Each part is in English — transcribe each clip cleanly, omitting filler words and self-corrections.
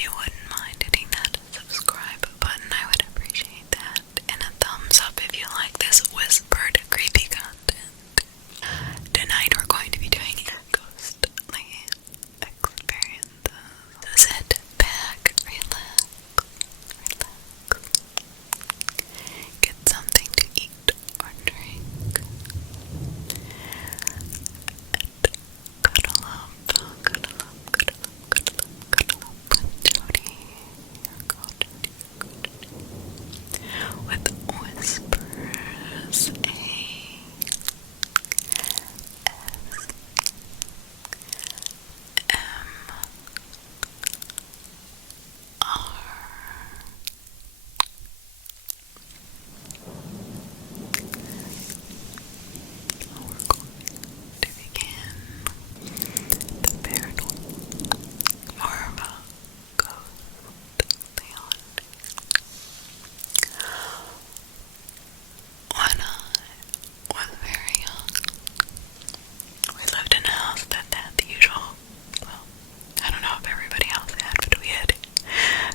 if you wouldn't mind hitting that subscribe button, I would appreciate that. And a thumbs up if you like this whispered creepy content. Tonight we're going to be doing ghostly experiences. So sit back, relax, get something to eat or drink, and cuddle up with Jodi, your golden, with whispers, we're going to begin the paranormal, more of a ghostly haunting. When I was very young, we lived in a house that had the usual, well, I don't know if everybody else had, but we had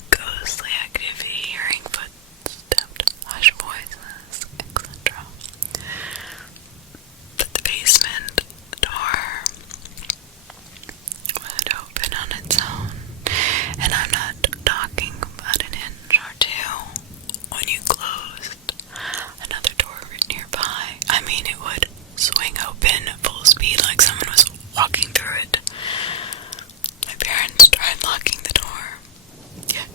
ghostly activity, hearing footsteps, hush voices, etc. But the basement door would open on its own, and I'm not talking about an inch or two. When you closed another door nearby, I mean it would swing open at full speed like someone was walking through it. My parents tried locking the door, yet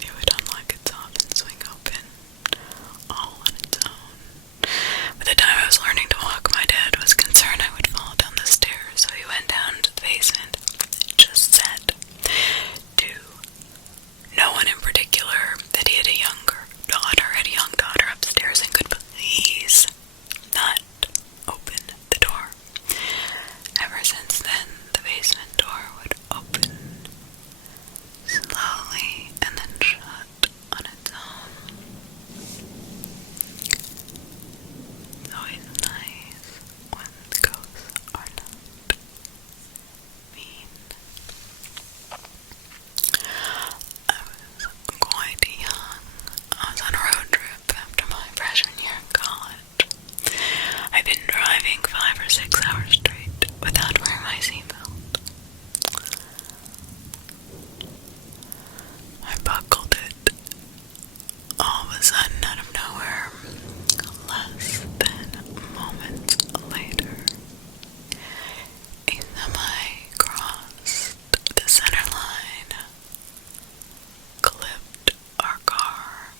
it would unlock itself and swing open all on its own. By the time I was learning to walk, my dad was concerned I would fall down the stairs, so he went down to the basement and just said to no one in particular that he had a young daughter upstairs and could please not open the door. Ever since then, the basement door would open slowly and then shut on its own. It's always nice when the ghosts are not mean. I was quite young. I was on a road trip after my freshman year in college. I'd been driving 5 or 6 hours straight without wearing my seatbelt. I buckled it. All of a sudden, out of nowhere, less than moments later, a semi crossed the center line, clipped our car,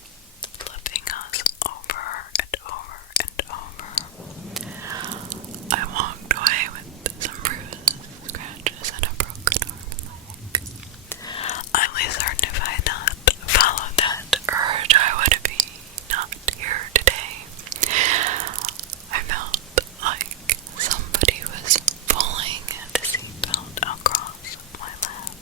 flipping us over and over and over. I walked away with some bruises, scratches, and a broken arm. I'm really certain if I had not followed that urge, I would be not here today. I felt like somebody was pulling the seatbelt across my lap.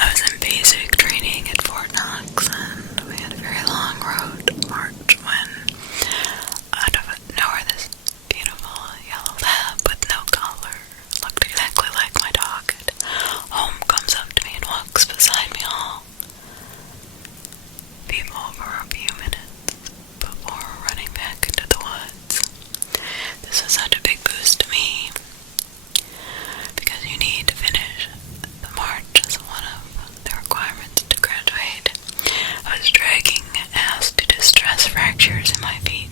I was in basic training at Fort Knox, and we had a very long road march when, out of nowhere, this beautiful yellow lab with no collar, looked exactly like my dog at home, comes up to me and walks beside me all people for a few minutes before running back into the woods. This was such a big boost to me, because you need to finish the march as one of the requirements to graduate. I was dragging ass to distress fractures in my feet.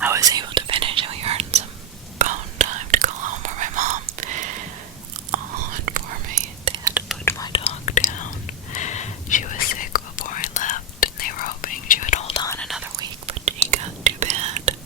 I was able to finish, and we earned some bone time to go home where my mom on for me. They had to put my dog down. She was sick before I left, and they were hoping she would hold on another week, but she got too bad.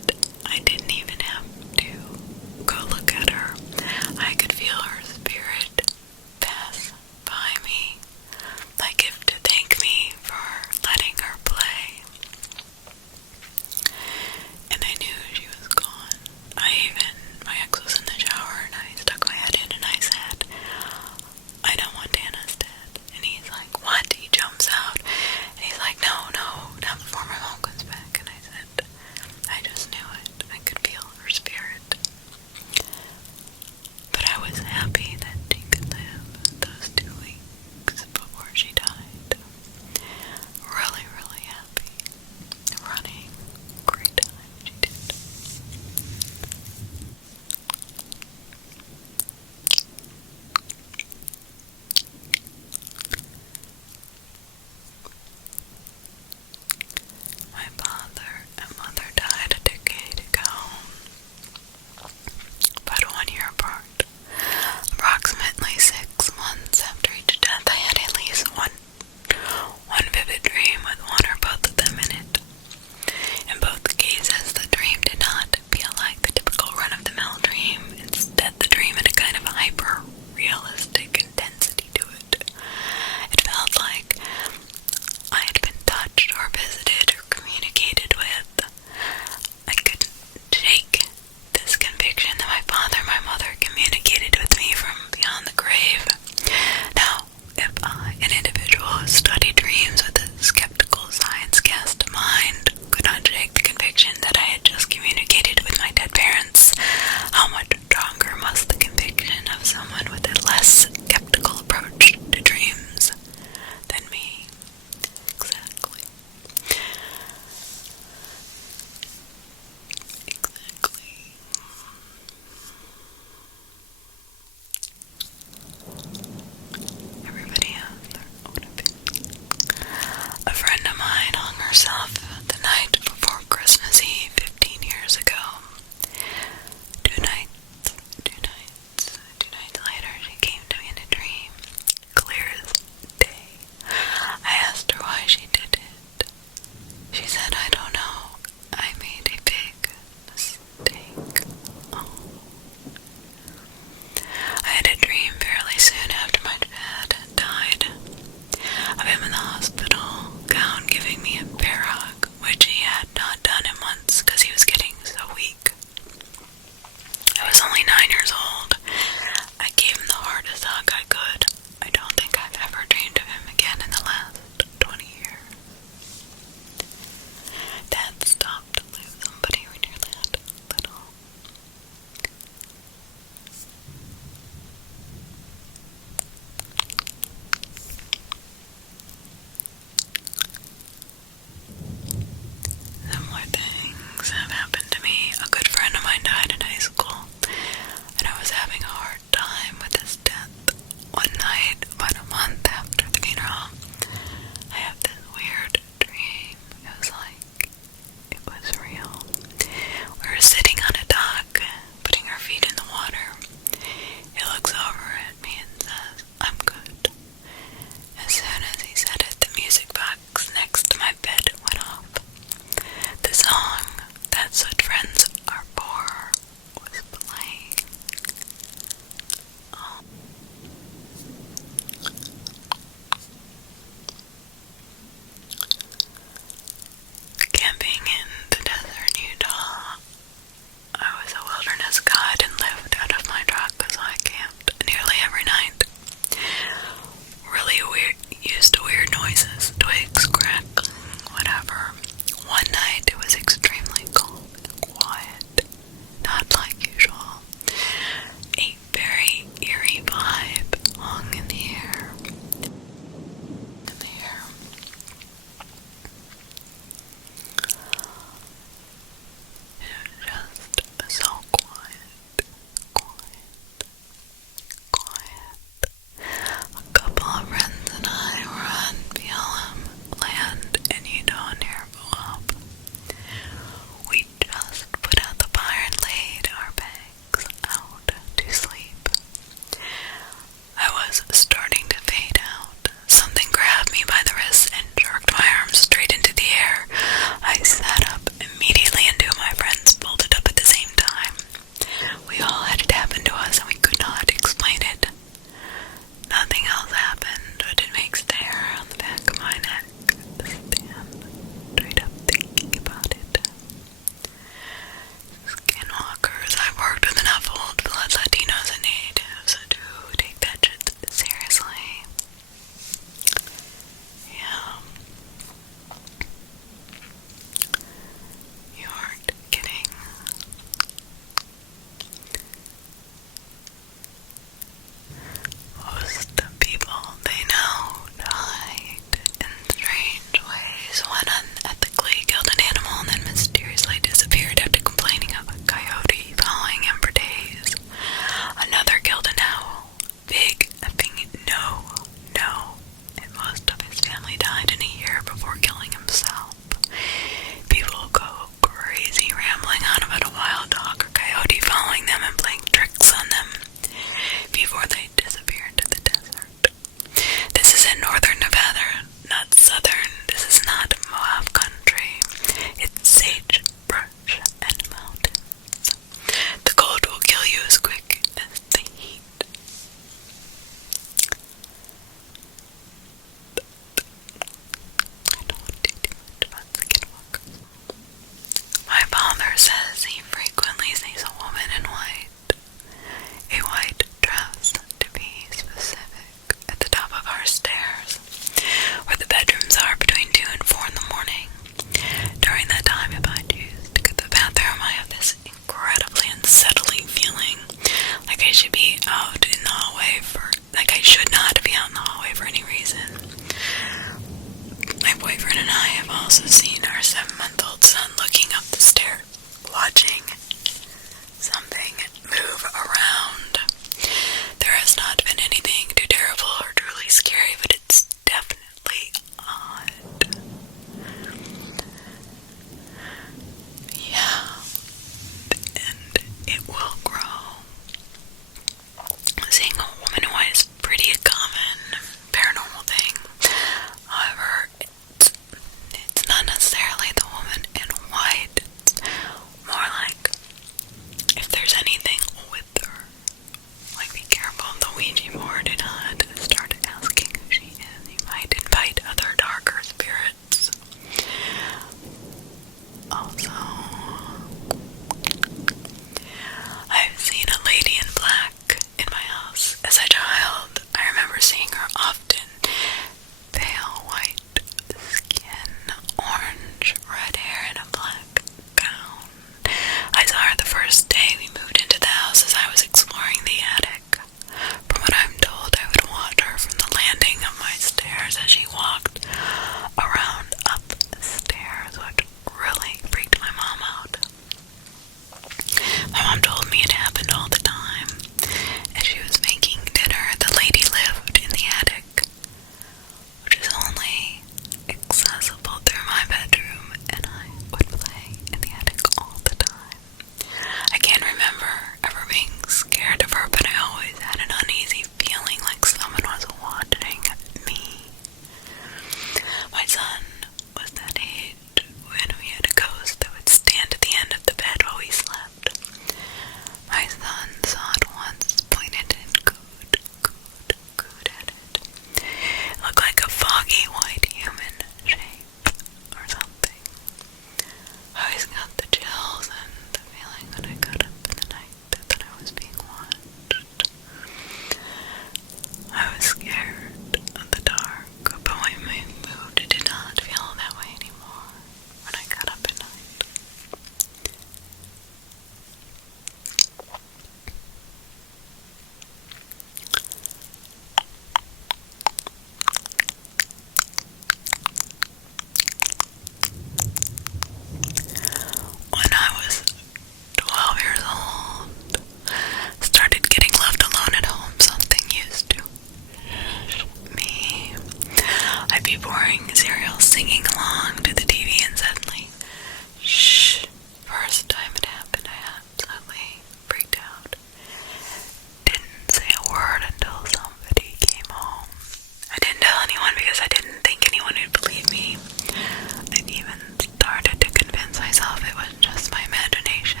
myself it was just my imagination.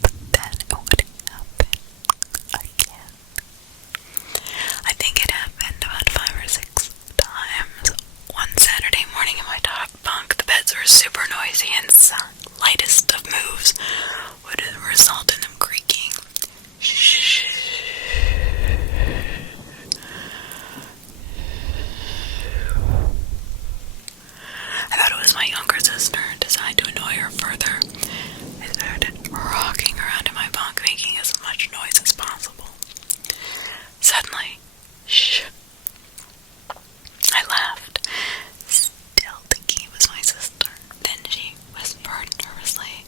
But then it would happen again. I think it happened about 5 or 6 times. One Saturday morning in my top bunk, the beds were super noisy, and the lightest of moves would result in them creaking. Shh. I thought it was my younger sister. Decided to annoy her further. I started rocking around in my bunk, making as much noise as possible. Suddenly, shh, I laughed, still thinking it was my sister. Then she whispered nervously,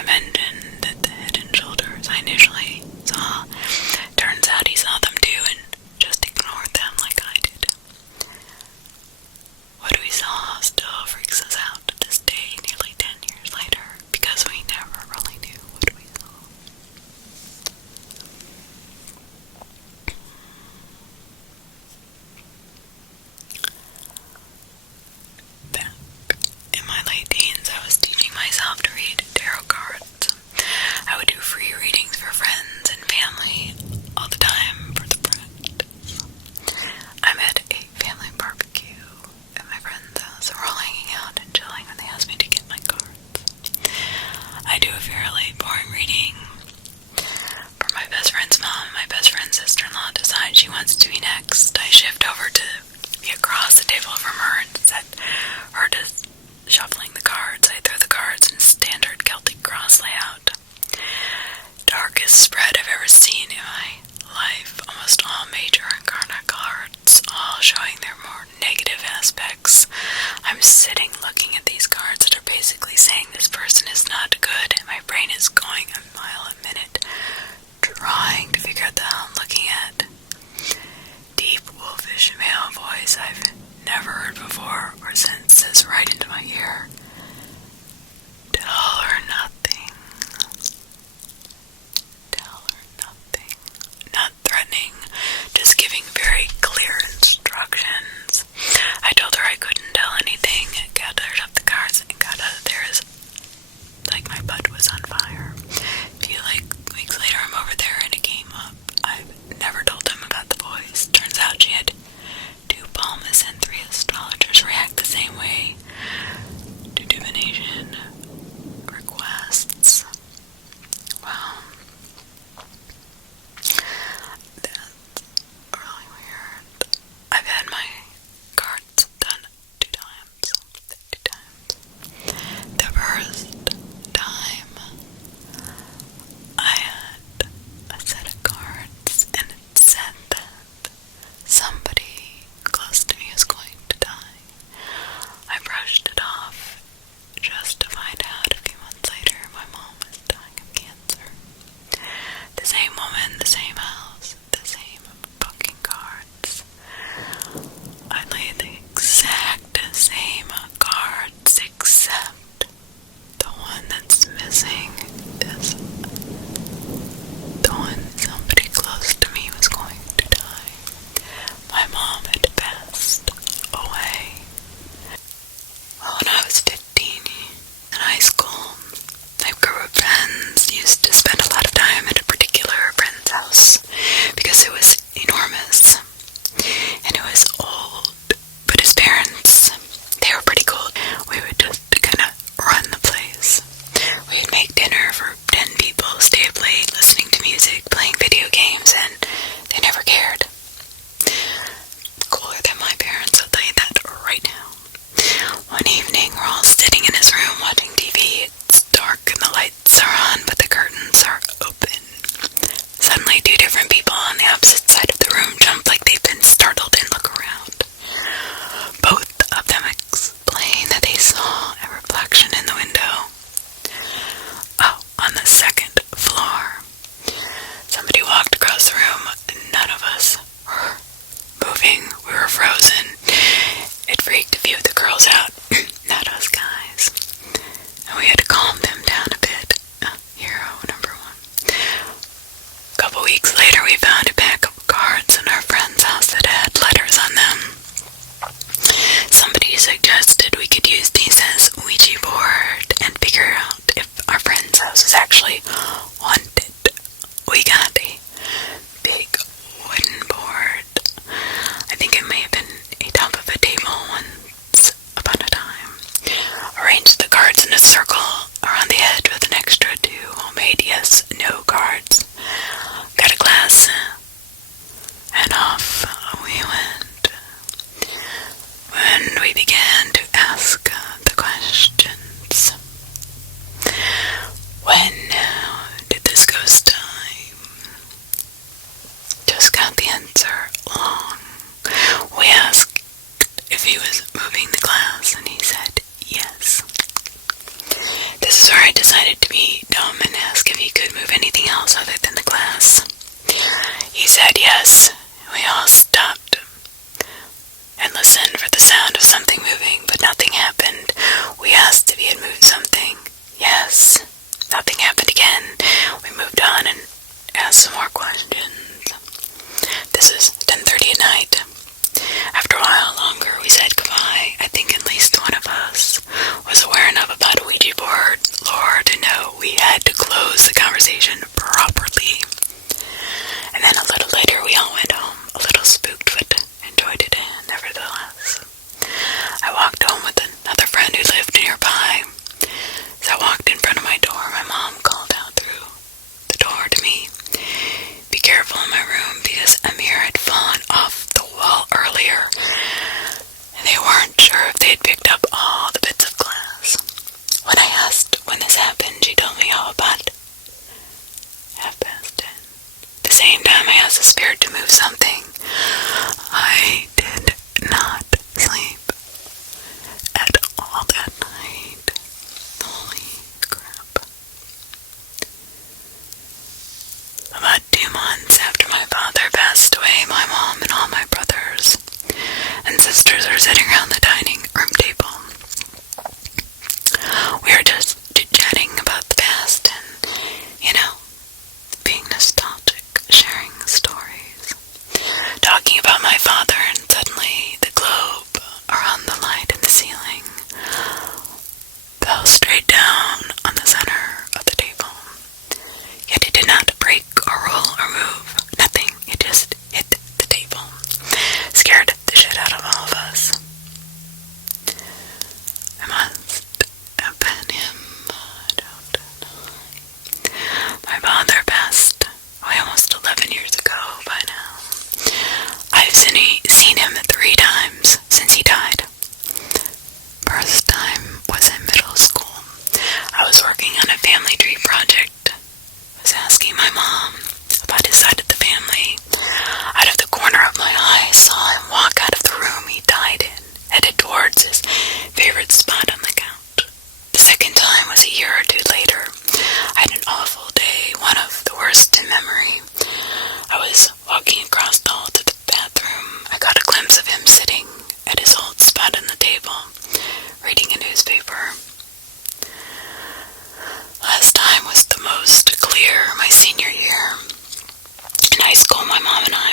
I mentioned that the head and shoulders I initially saw, turns out he saw them too and just ignored them like I did. What we saw still freaks us out to this day, nearly 10 years later, because we never really knew what we saw. Back in my late teens, I was teaching myself to read tarot cards. I would do free readings for friends and family all the time for the practice. I'm at a family barbecue at my friend's house. We're all hanging out and chilling when they asked me to get my cards. I do a fairly boring reading for my best friend's mom. My best friend's sister-in-law decides she wants to be next. I shift over to be across the table from her and set her to shuffling the cards. I throw the cards in standard Celtic cross layout. Darkest spread I've ever seen in my life. Almost all major incarnate cards, all showing their more negative aspects. I'm sitting looking at these cards that are basically saying this person is not good, and my brain is going a mile a minute, trying to figure out the hell I'm looking at. Deep, wolfish male voice I've never heard before or since says right into my ear, "Tell her nothing. Tell her nothing." Not threatening, just giving very clear instructions. I told her I couldn't tell anything, gathered up the cards, and got out of there as like my butt was on fire. A few weeks later, I'm over there and it came up. I've never told them about the voice. Turns out she had 2 palmists and 3 astrologers react the same way to divination requests. Wow. That's really weird. I've had my cards done 2 times. The first time, I had a set of cards and it said that somebody close to me is going to die. I brushed it off just to find out a few months later my mom was dying of cancer. The same woman, the same house, the same fucking cards. I laid the exact same cards except the one that's missing is the one somebody close to me was going to die. My mom had passed away. Well, when I was 15 in high school, my group of friends used to spend a lot of time at a particular friend's house because it was enormous and it was old, but his parents, they were pretty cool. We would just kind of run the place. We'd make dinner for 10 people, stay up late, listening to music, playing video games, and they never cared. Cooler than my parents, I'll tell you that right now. One evening, we're all sitting in his room watching TV. It's dark and the lights are on, but the curtains are open. Suddenly, 2 different people on the opposite side of the room jump like they've been startled and look around. Both of them explain that they saw a reflection in the window. Oh, on the 2nd floor. Somebody walked across the room. None of us were moving. We were frozen. It freaked a few of the girls out. Not us guys. And we had to calm them down a bit. Hero number 1. A couple weeks later, we found a pack of cards in our friend's house that had letters on them. Somebody suggested we could use these as Ouija board and figure out if our friend's house was actually haunted. We got a big wooden board. I think it may have been a top of a table once upon a time. Arranged the cards in a circle around the edge with an extra 2 homemade yes, no cards. Got a glass and off we went. When we began to ask the questions, when said yes. We all stopped and listened for the sound of something moving, but nothing happened. We asked if he had moved something. Yes. Nothing happened again. We moved on and asked some more questions. This is 10:30 at night. After a while longer, we said goodbye. I think at least one of us was aware enough about Ouija board lore to know we had to close the conversation properly. And then a little later, we all went home, a little spooked, but enjoyed it nevertheless. I walked home with another friend who lived nearby. As I walked in front of my door, my mom called out through the door to me, "Be careful in my room," because a mirror had fallen off the wall earlier, and they weren't sure if they had picked up all the bits of glass. When I asked when this happened, she told me all about 10:30. The same time I asked the spirit to move something, I did not sleep at all that night. Holy crap. About 2 months after my father passed away, my mom and all my brothers and sisters are sitting around the dining room table. We are just chit-chatting about the past and, being nostalgic, sharing stories, talking about my father, and suddenly the globe around the light in the ceiling fell straight down on the center of the table. Yet it did not break or roll or move. Nothing. It just hit the table. Scared the shit out of all of us. It must have been him. I don't know. My father passed away almost 11 years ago by now. I've seen him 3 times since he died. First time was in middle school. I was working on a family tree project. I was asking my mom about his side of the family. Out of the corner of my eye, I saw him walk out of the room he died in, headed towards his favorite spot on the couch. The second time was a year or 2 later. I had an awful day, one of the worst in memory. I was walking across the hall to the bathroom. I got a glimpse of him sitting at his old spot on the table, reading a newspaper. Last time was the most clear my senior year. In high school, my mom and I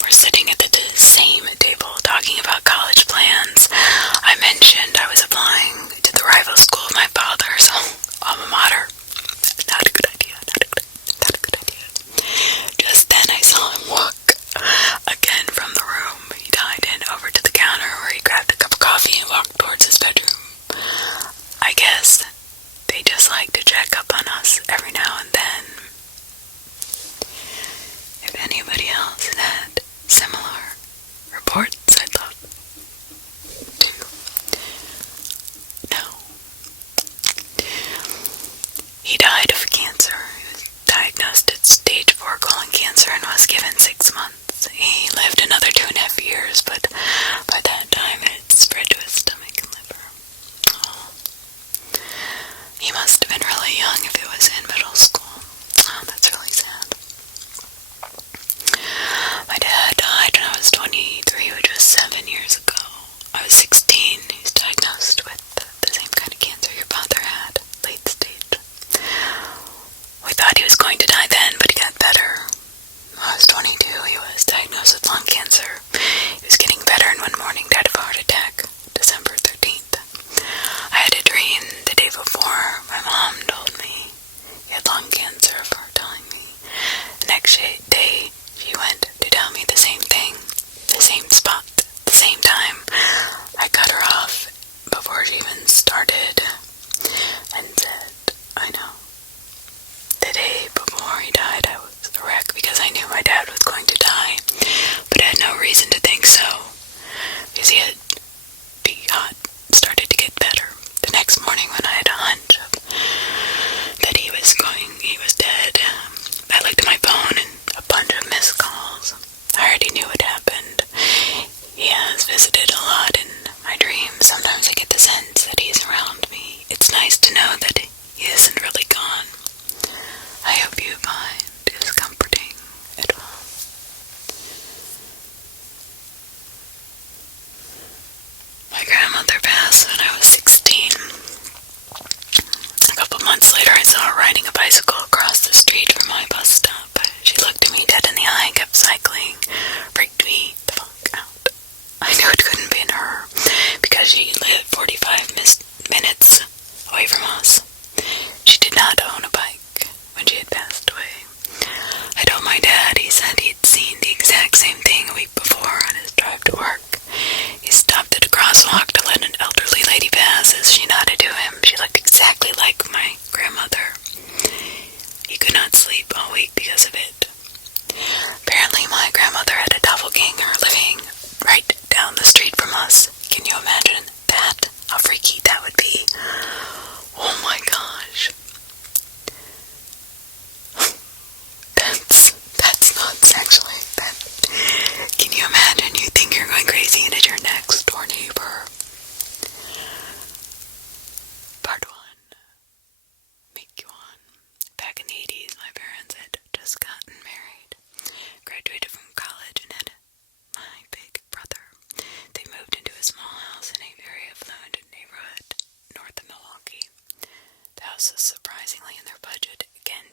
were sitting at the same table talking about college plans. I mentioned I was applying to the rival school of my father's alma mater. Not a good idea, not a good idea. Just then I saw him walk again from the room he died in over to the counter where he grabbed a cup of coffee and walked towards his bedroom. I guess they just like to check up on us every now and then. If anybody else had similar reports, I'd love to know. He died of cancer. He was diagnosed at stage 4 colon cancer and was given 6 months. He lived another 2.5 years, but by that time it spread to his stomach and liver. Oh. He must have been really young if it was in middle school. Oh, that's really sad. My dad died when I was 23, which was 7 years ago. I was 16. He was diagnosed with the same kind of cancer your father had, late stage. We thought he was going to die then, but he got better. When I was 22, he was diagnosed with lung cancer. He was getting better, and one morning died of a heart attack, December 13th. I had a dream the day before. My mom told me he had lung cancer for telling me. The next day, she went to tell me the same thing, the same spot, the same time. I cut her off before she even started and said, I know. The day before he died, I was a wreck because I knew my dad was going to die, but I had no reason to think so, because he started to get better. The next morning when I had a hunch that he was dead, I looked at my phone and a bunch of missed calls. I already knew what happened. He has visited a lot in my dreams. Sometimes I get the sense that he's around me. It's nice to know that he isn't really gone. I hope you find his comforting advice.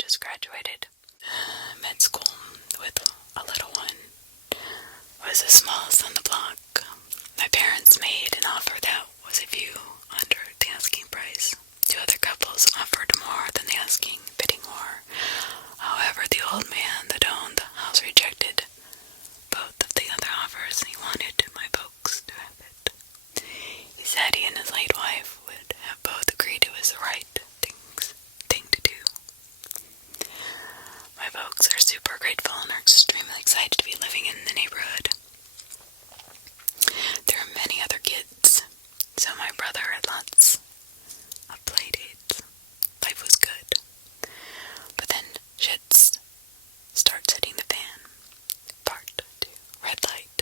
just graduated med school with a little one. Was the smallest on the block. My parents made an offer that was a few under the asking price. 2 other couples offered more than the asking, bidding war. However, the old man that owned the house rejected both of the other offers. He wanted my folks to have it. He said he and his late wife would have both agreed it was the right thing to do. My folks are super grateful and are extremely excited to be living in the neighborhood. There are many other kids, so my brother had lots of play dates. Life was good. But then shit starts hitting the fan. Part 2. Red light.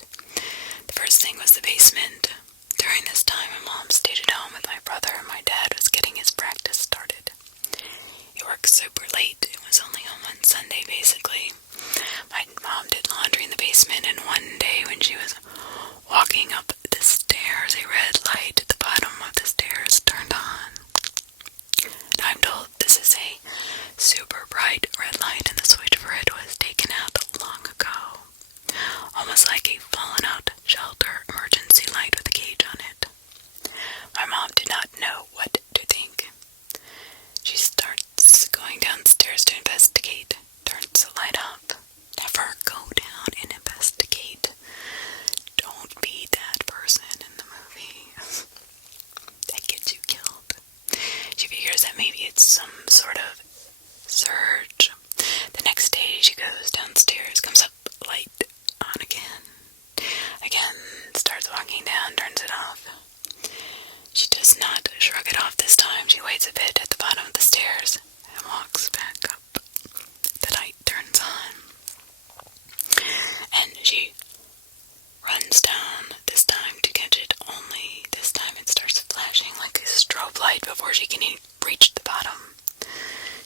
The first thing was the basement. During this time, my mom stayed at home with my brother, and my dad was getting his practice started. He worked super late. It was only home on Sunday, basically. My mom did laundry in the basement, and one day when she was walking up the stairs, a red light at the bottom of the stairs turned on. Now I'm told this is a super bright red light, and the switch for it was taken out long ago. Almost like a fallen out shelter emergency light with a cage on it. My mom did not know what to think. She starts going downstairs to investigate, turns the light up. Never go down and investigate. Don't be that person in the movie. That gets you killed. She figures that maybe it's some sort of surge. The next day she goes downstairs, comes up, light on again. Again, starts walking down, turns it off. She does not shrug it off this time. She waits a bit at the bottom of the stairs and walks back up. The light turns on. And she runs down this time to catch it, only this time it starts flashing like a strobe light before she can reach the bottom.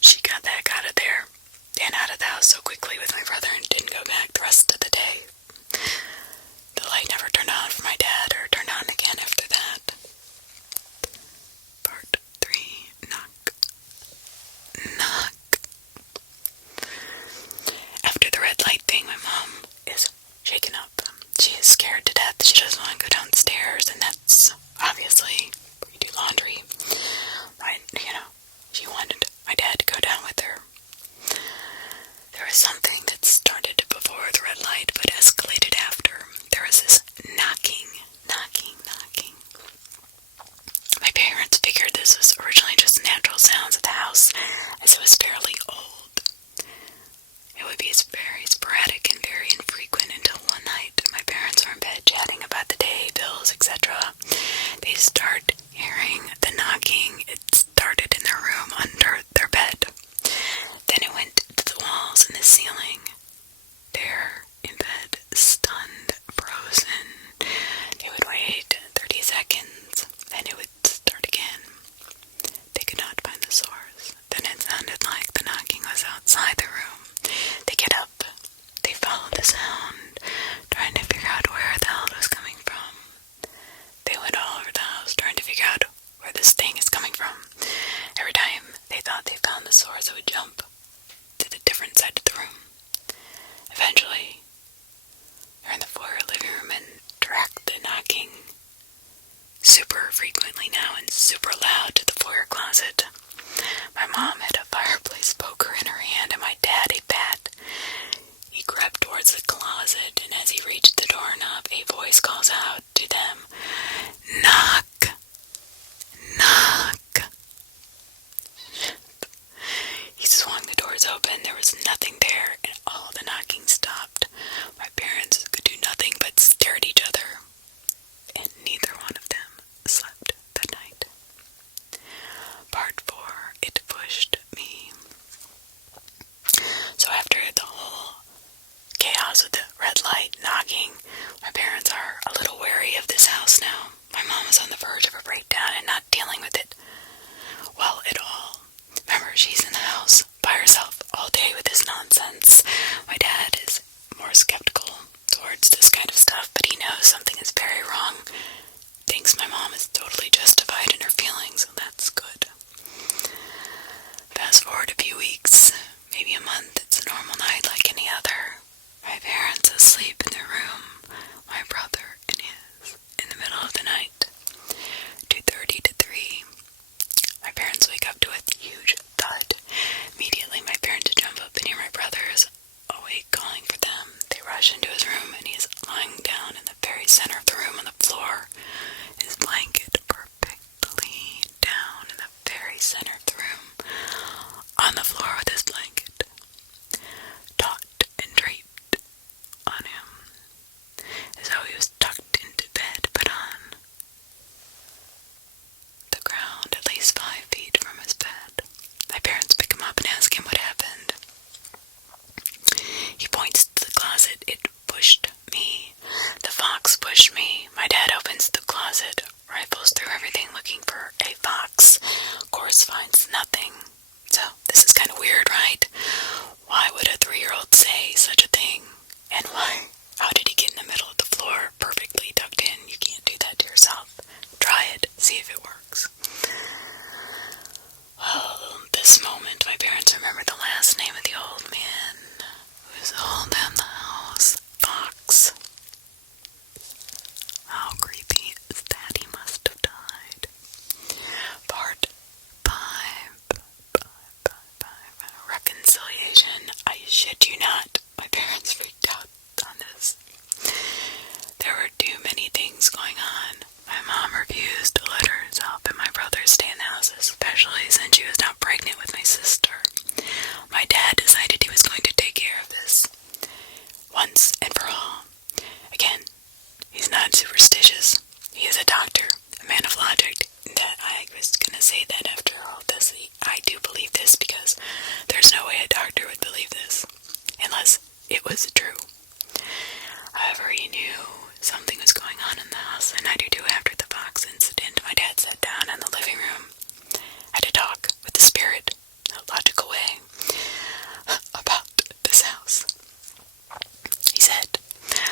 She got the heck out of there and out of the house so quickly with my brother and didn't go back the rest of the day. The light never turned on for my dad or turned on again after that. Part 3. Knock. Knock. After the red light thing, my mom is shaken up. She is scared to death. She doesn't want to go downstairs, and that's obviously where you do laundry. She wanted my dad to go down with her. There was something that started before the red light, but escalated after. There was this knocking. My parents figured this was originally just natural sounds of the house, as it was fairly old. It would be very sporadic and very infrequent until one night my parents were in bed chatting about the day, bills, etc. They start hearing the knocking. It started in their room under their bed. Then it went to the walls and the ceiling. There in bed, stunned, frozen. They would wait 30 seconds, then it would start again. They could not find the source. Then it sounded like the knocking was outside the room. They get up. They follow the sound, trying to figure out where the hell it was coming from. They went all over the house, trying to figure out where this thing is coming from. Every time they thought they found the source, it would jump to the different side of the room. Eventually, they're in the foyer living room and track the knocking super frequently now and super loud to the foyer closet. My mom had a fireplace poker in her hand and my dad a bat. He crept towards the closet, and as he reached the doorknob, a voice calls out to them, "Knock! Knock!" He swung the doors open. There was nothing there, and all the knocking stopped. My parents could do nothing but stare at each other, and neither one of them slept that night. Part 4. It pushed me. So after the whole chaos with the red light knocking, my parents are a little wary of this house now. My mom is on the verge of a breakdown and not dealing with it well at all. Remember, she's in the house by herself all day with this nonsense. My dad blanket, taut and draped on him, as though he was tucked into bed, but on the ground at least 5 feet from his bed. My parents pick him up and ask him what happened. He points to the closet. It pushed me. The fox pushed me. My dad opens the closet, rifles through everything looking for a fox. Of course, finds nothing. So, this is kind of weird, right? Why would a 3-year-old say such a thing? And why? How did he get in the middle of the floor, perfectly tucked in? You can't do that to yourself. Try it. See if it works. Well, this moment, my parents remember the last name of the old man who sold them the house. Fox. How creepy is that? He must have died. Part 5. Reconciliation. I shit you not. My parents freaked out on this. There were too many things going on. My mom refused to let us help and my brother stay in the house, especially since she was not pregnant with my sister. My dad decided he was going to take care of this once and for all. Again, he's not superstitious. He is a doctor, a man of logic. That I was gonna say that after all this, I do believe this because there's no way a doctor would believe this unless it was true. However, he knew something was going on in the house, and I do too. After the fox incident, my dad sat down in the living room, had a talk with the spirit, in a logical way, about this house. He said,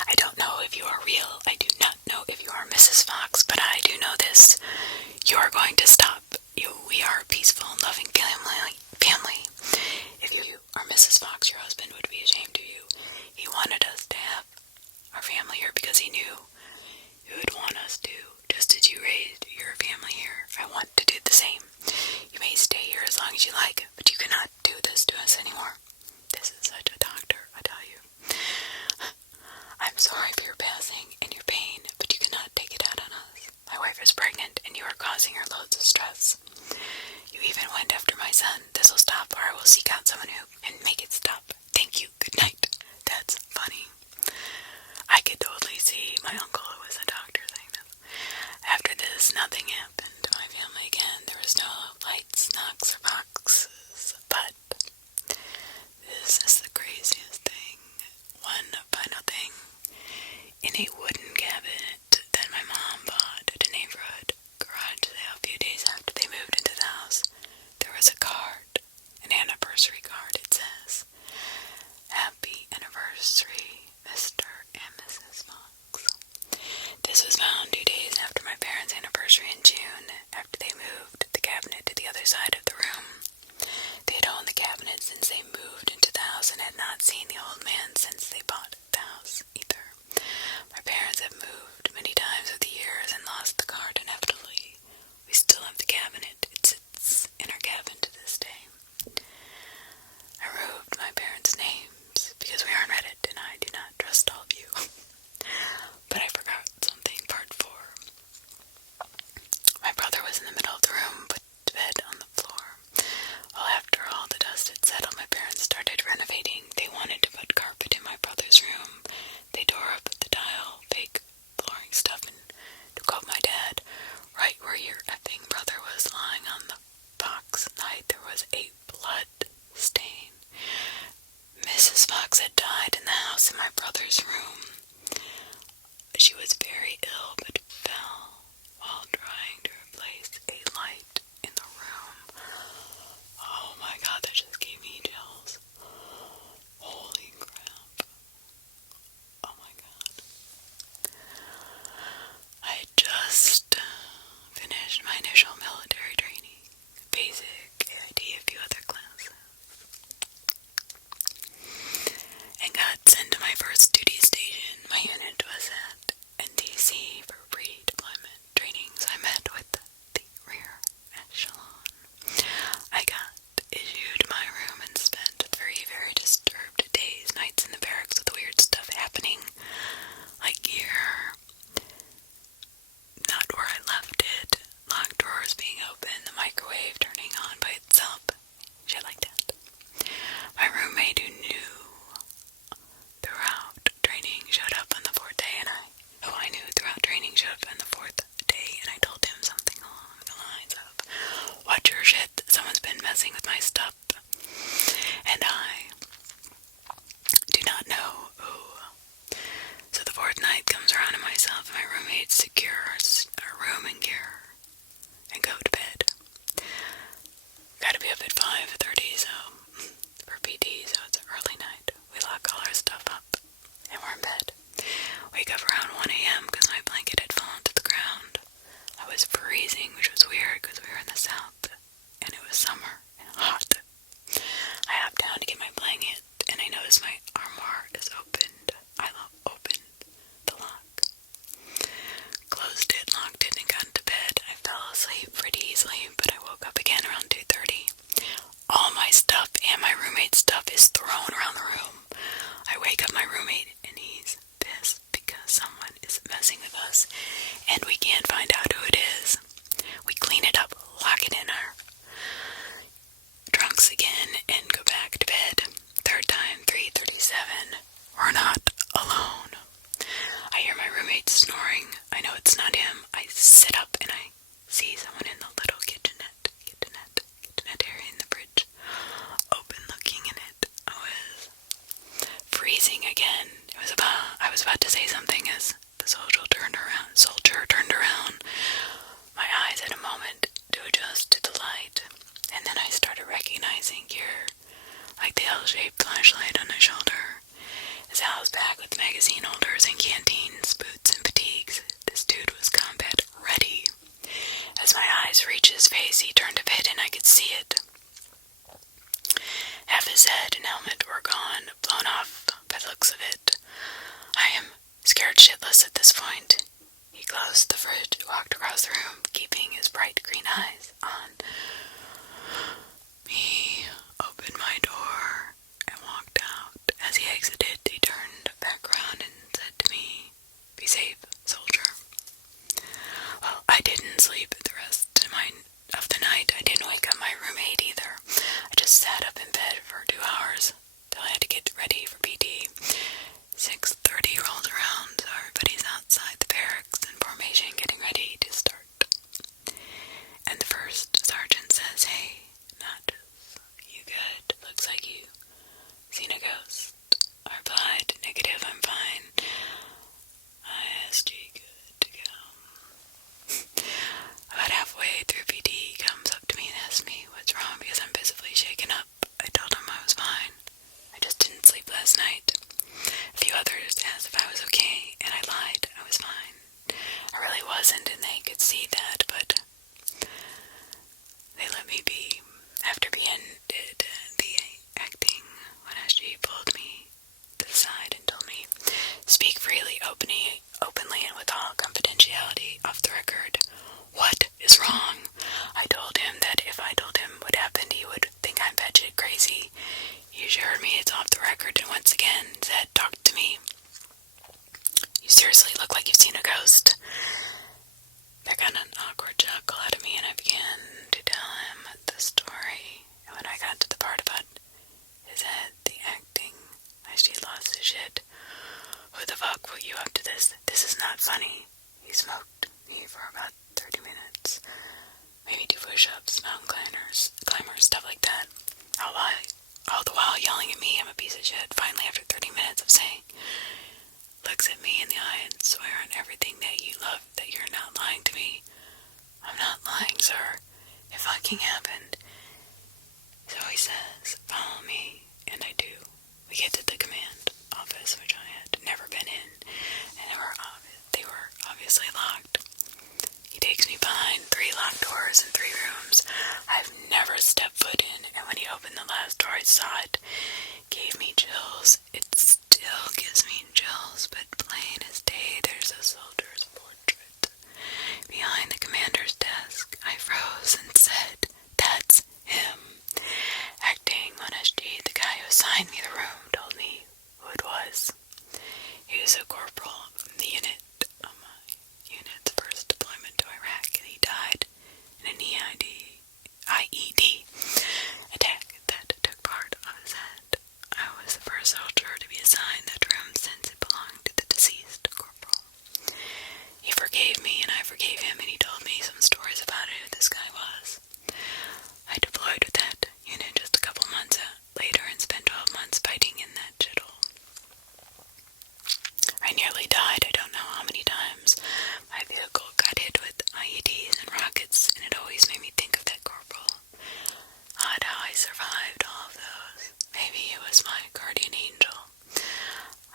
I don't know if you are real. I do not know if you are Mrs. Fox, but I do know this. You are going to stop. We are a peaceful and loving family. If you are Mrs. Fox, your husband would be ashamed of you. He wanted us to have our family here because he knew you would want us to. Just as you raised your family here, I want to do the same. You may stay here as long as you like, but you cannot do this to us anymore. This is such a doctor, I tell you. I'm sorry for your passing and your pain, but you cannot take it out on us. My wife is pregnant, and you are causing her loads of stress. You even went after my son. This will stop, or I will seek out someone who and make it stop. Thank you. Good night. That's funny. I could totally see my uncle, who was a doctor, saying this. After this, nothing happened to my family again. There was no lights, knocks, or boxes. But this is the craziest thing. One final thing. In a wooden cabinet that my mom bought at a neighborhood garage sale a few days after they moved into the house, there was a card, an anniversary card. It says, Happy Anniversary, Mr. and Mrs. Fox. This was found 2 days after my parents' anniversary in June, after they moved the cabinet to the other side of the room. They had owned the cabinet since they moved into the house and had not seen the old man since they bought the house either. My parents have moved many times over the years and lost the card inevitably. We still have the cabinet. It sits in our cabin to this day. I wrote my parents' names because we aren't Reddit and I do not trust all of you. But I forgot something. Part 4. My brother was in the middle of the room, put to bed on the floor. Well, after all the dust had settled, my parents started renovating. They wanted to put carpet in my brother's room. They tore up the tile, fake flooring stuff, and to quote my dad, right where your effing brother was lying on the box night, there was a blood stain. Mrs. Fox had died in the house in my brother's room. She was very ill, but fell while trying to replace a light in the room. Oh my god, that just gave me chills. Holy crap. Oh my god. I just finished my initial military training, basic AIT, a few other classes, and got sent to my first duty station. My unit was at NDC for oval-shaped flashlight on my shoulder. His house bag with magazine holders and canteens, boots and fatigues. This dude was combat ready. As my eyes reached his face, he turned a bit and I could see it. Half his head and helmet were gone, blown off by the looks of it. I am scared shitless at this point. He closed the fridge, walked across the room, keeping his bright green eyes on me, opened my door, and walked out. As he exited, he turned back around and said to me, "Be safe, soldier." Well, I didn't sleep the rest of the night. I didn't wake up my roommate either. I just sat up in bed for 2 hours till I had to get ready for PT. 6:30 rolls around, so everybody's outside the barracks in formation getting ready to start. And the first sergeant says, "Hey, Natchez, you good? Looks like you seen a ghost." I replied, "Negative, I'm fine." ISG, good to go. About halfway through PT, he comes up to me and asks me what's wrong because I'm visibly shaken up. I told him I was fine. I just didn't sleep last night. A few others asked if I was okay, and I lied. I was fine. I really wasn't, and they could see that, but they let me be. After being did the acting, when SG pulled me to the side and told me, "Speak freely, openly, and with all confidentiality, off the record. What is wrong?" I told him that if I told him what happened, he would think I'm batshit crazy. He assured me it's off the record and once again said, "Talk to me. You seriously look like you've seen a ghost." There got an awkward chuckle out of me and I began to tell him the story. And when I got to the part about his head, the acting, she lost his shit. "Who the fuck put you up to this? This is not funny." He smoked me for about 30 minutes. Maybe 2 push-ups, mountain climbers, stuff like that. All the while yelling at me I'm a piece of shit. Finally, after 30 minutes of saying, looks at me in the eye and swear on everything that you love that you're not lying to me. "I'm not lying, sir. It fucking happened." So he says, "Follow me," and I do. We get to the command office, which I had never been in, and they were obviously locked. He takes me behind 3 locked doors in 3 rooms I've never stepped foot in, and when he opened the last door I saw it, gave me chills. It still gives me chills, but plain as day there's a soldier's portrait. Behind the commander's desk, I froze and said, "That's him." Acting on SG, the guy who assigned me the room, told me who it was. He was a corporal from the unit's first deployment to Iraq, and he died in an IED attack that took part of his head. I was the first soldier to be assigned that room since it belonged to the deceased corporal. He forgave me, and I forgave him, and he told me some stories about who this guy was. I deployed with that unit just a couple months later and spent 12 months fighting in that shithole. I nearly died. I don't know how many times. My vehicle got hit with IEDs and rockets, and it always made me think of that corporal. Odd how I survived all of those. Maybe it was my guardian angel.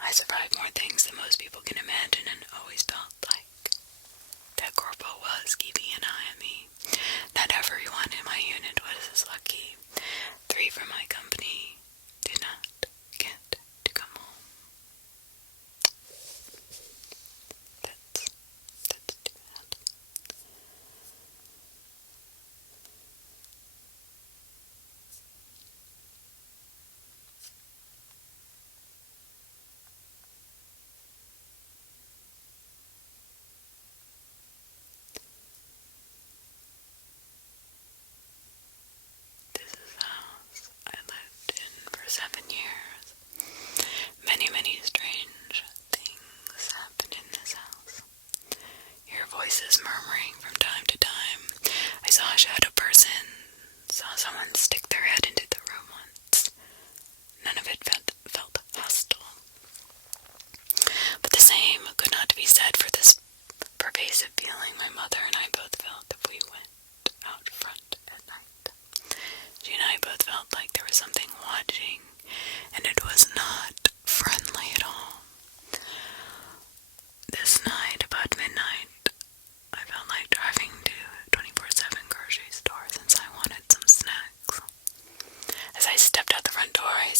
I survived more things than most people can imagine, and always felt like that corporal was keeping an eye on me. Not everyone in my unit was as lucky. 3 from my company did not get to come home. That's too bad. This is the house I lived in for 7 years. Many strange things happened in this house. Hear voices murmuring from time to time. I saw a shadow person. Saw someone stick their head into the room once. None of it felt hostile. But the same could not be said for this pervasive feeling my mother and I both felt if we went out front at night. She and I both felt like there was something watching,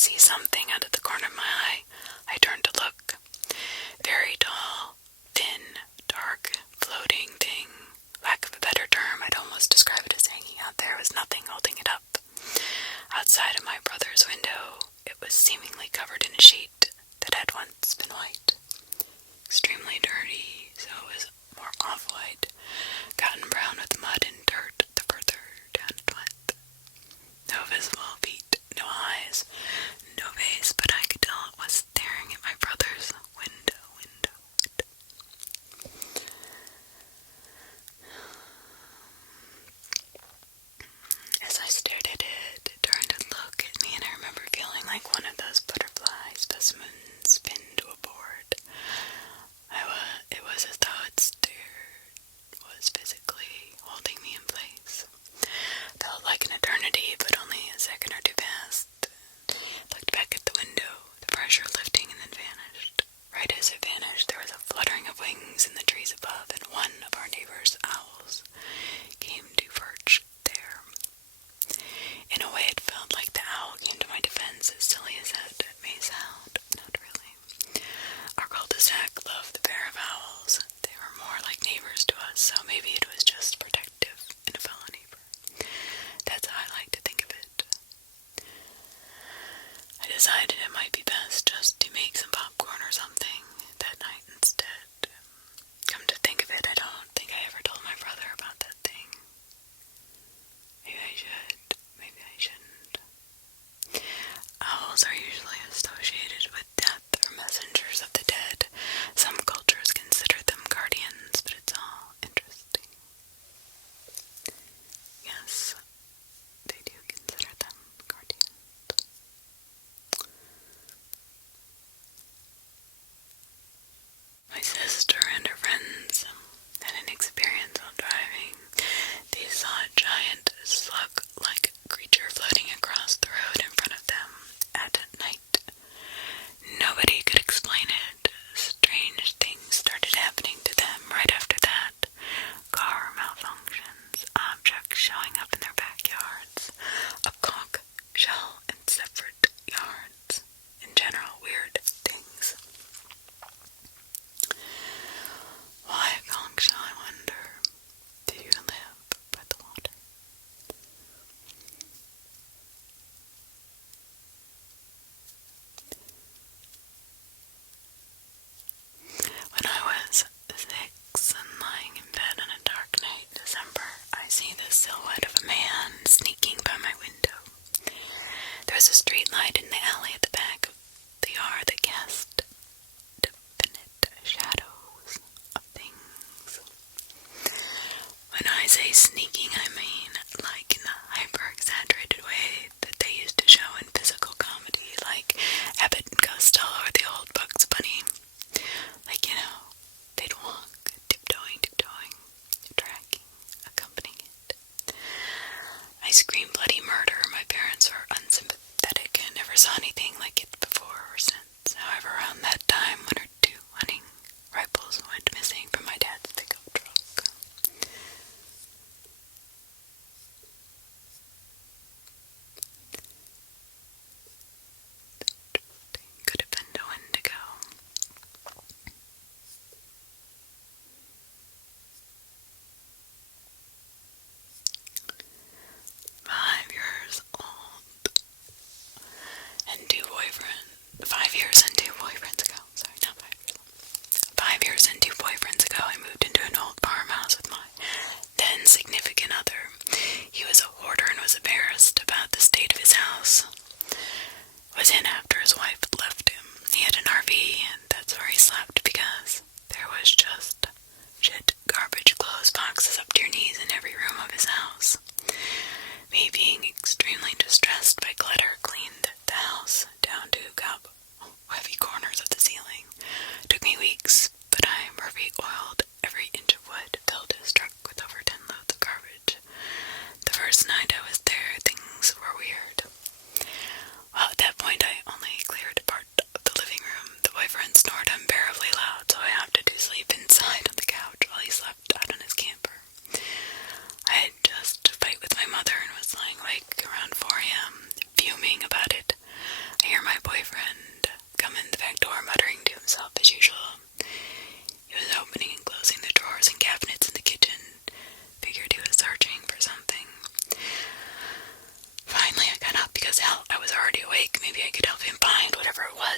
see something out of the corner of my eye. I turned to look. Very tall, thin, dark, floating thing. Lack of a better term, I'd almost describe it as hanging out there with nothing holding it up. Outside of my brother's window, it was seemingly covered in a sheet that had once been white. Extremely dirty, so it was more off-white, gotten brown with mud and dirt the further down it went. No visible feet, no eyes, no face, but I could tell it was staring at my brother's window. As I stared at it, it turned to look at me, and I remember feeling like one of those butterfly specimens pinned to a board. It was as though it was physically holding me in place. Felt like an eternity, but only a second or two passed. Looked back at the window, the pressure lifting, and then vanished. Right as it vanished, there was a fluttering of wings in the trees above, and one of our neighbor's owls came to perch there. In a way, it felt like the owl came to my defense, as silly as that may sound. Not really. Our cul-de-sac loved the pair of owls. They were more like neighbors to us, so maybe it was just protective in a fellow neighbor. That's how I like to think of it. I decided it might be best just to make some popcorn or something that night instead. Come to think of it, I don't think I ever told my brother about that thing. Maybe I should. Maybe I shouldn't. Owls are usually associated with death or messengers of the dead. Some cultures consider them guardians, but it's all interesting. Yes, they do consider them guardians. My sister and her friends had an experience while driving. They saw a giant slug-like creature floating across the road in front of them at night.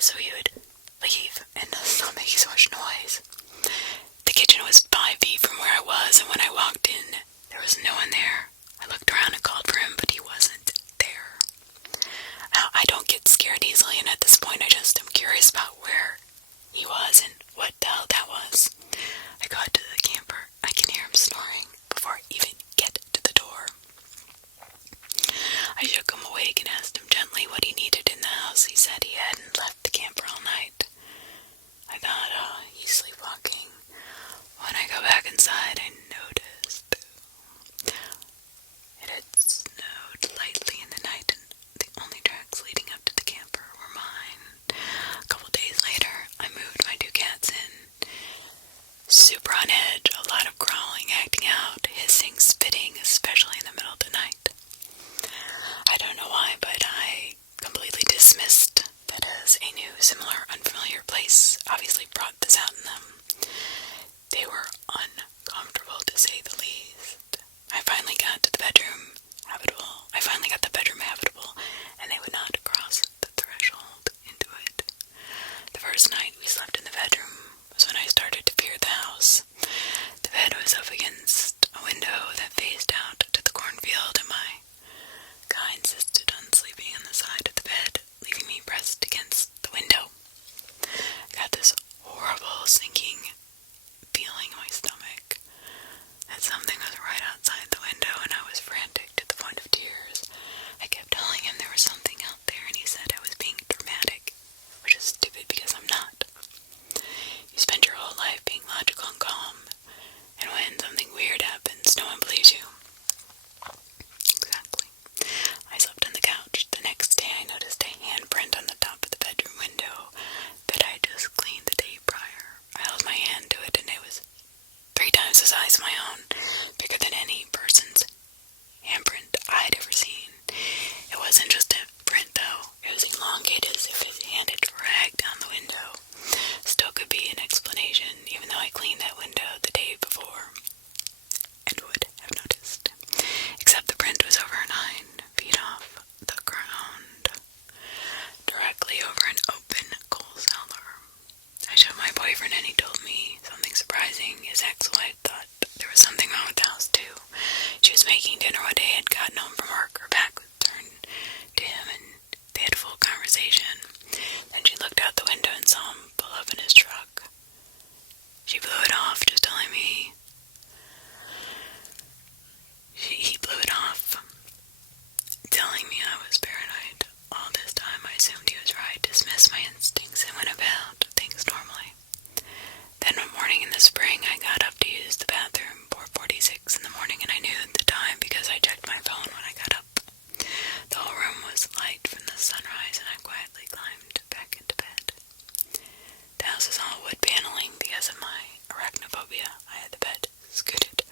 so he would leave and not making so much noise. The kitchen was 5 feet from where I was, and when I walked in, there was no one there. I looked around and called for him, but he wasn't there. Now, I don't get scared easily, and at this point I just am curious about where he was and what the hell that was. I go out to the camper. I can hear him snoring before I even get to the door. I shook him awake and asked him gently what he needed in the house. He said he hadn't left the camper all night. I thought, oh, he's sleepwalking. When I go back inside, I noticed it had snowed lightly in the night, and the only tracks leading up to the camper were mine. A couple days later, I moved my 2 cats in. Super on edge, a lot of growling, acting out, hissing, spitting, especially in the middle of the night. I don't know why, but I completely dismissed that as a new, similar, unfamiliar place obviously brought this out in them. They were uncomfortable, to say the least. I finally got the bedroom habitable, and they would not cross the threshold into it. The first night we slept in the bedroom was when I started to fear the house. The bed was up against a window that faced out to the cornfield, and my guy insisted on sleeping on the side of the bed, leaving me pressed against the window. I got this horrible sinking feeling in my stomach that something was right outside the window, and I was frantic to the point of tears. I kept telling him there was something out there, and he said I was being dramatic, which is stupid because I'm not. You spend your whole life being logical and calm, and when something weird happens, no one believes you. Exactly. I slept on the couch. The next day I noticed a handprint on the top of the bedroom window that I just cleaned the day prior. I held my hand to it, and it was 3 times the size of my own, bigger than any person's handprint I'd ever seen. It wasn't just a print, though. It was elongated as if his hand had dragged down the window. Still could be an explanation, even though I cleaned that window the day before and would have noticed. Except the print was over 9 feet off the ground, directly over an open coal cellar. I showed my boyfriend, and he told me something surprising. His ex-wife thought there was something wrong with the house, too. She was making dinner one day, had gotten home from work. Her back was turned to him, and they had a full conversation. Then she looked out the window and saw him pull up in his truck. She blew it off, just telling me. He blew it off, telling me I was paranoid. All this time I assumed he was right, dismissed my instincts, and went about things normally. Then one morning in the spring, I got up to use the bathroom, 4:46 in the morning, and I knew the time because I checked my phone when I got up. The whole room was light from the sunrise, and I quietly climbed back into bed. The house is all wood paneling because of my arachnophobia. I had the bed scooted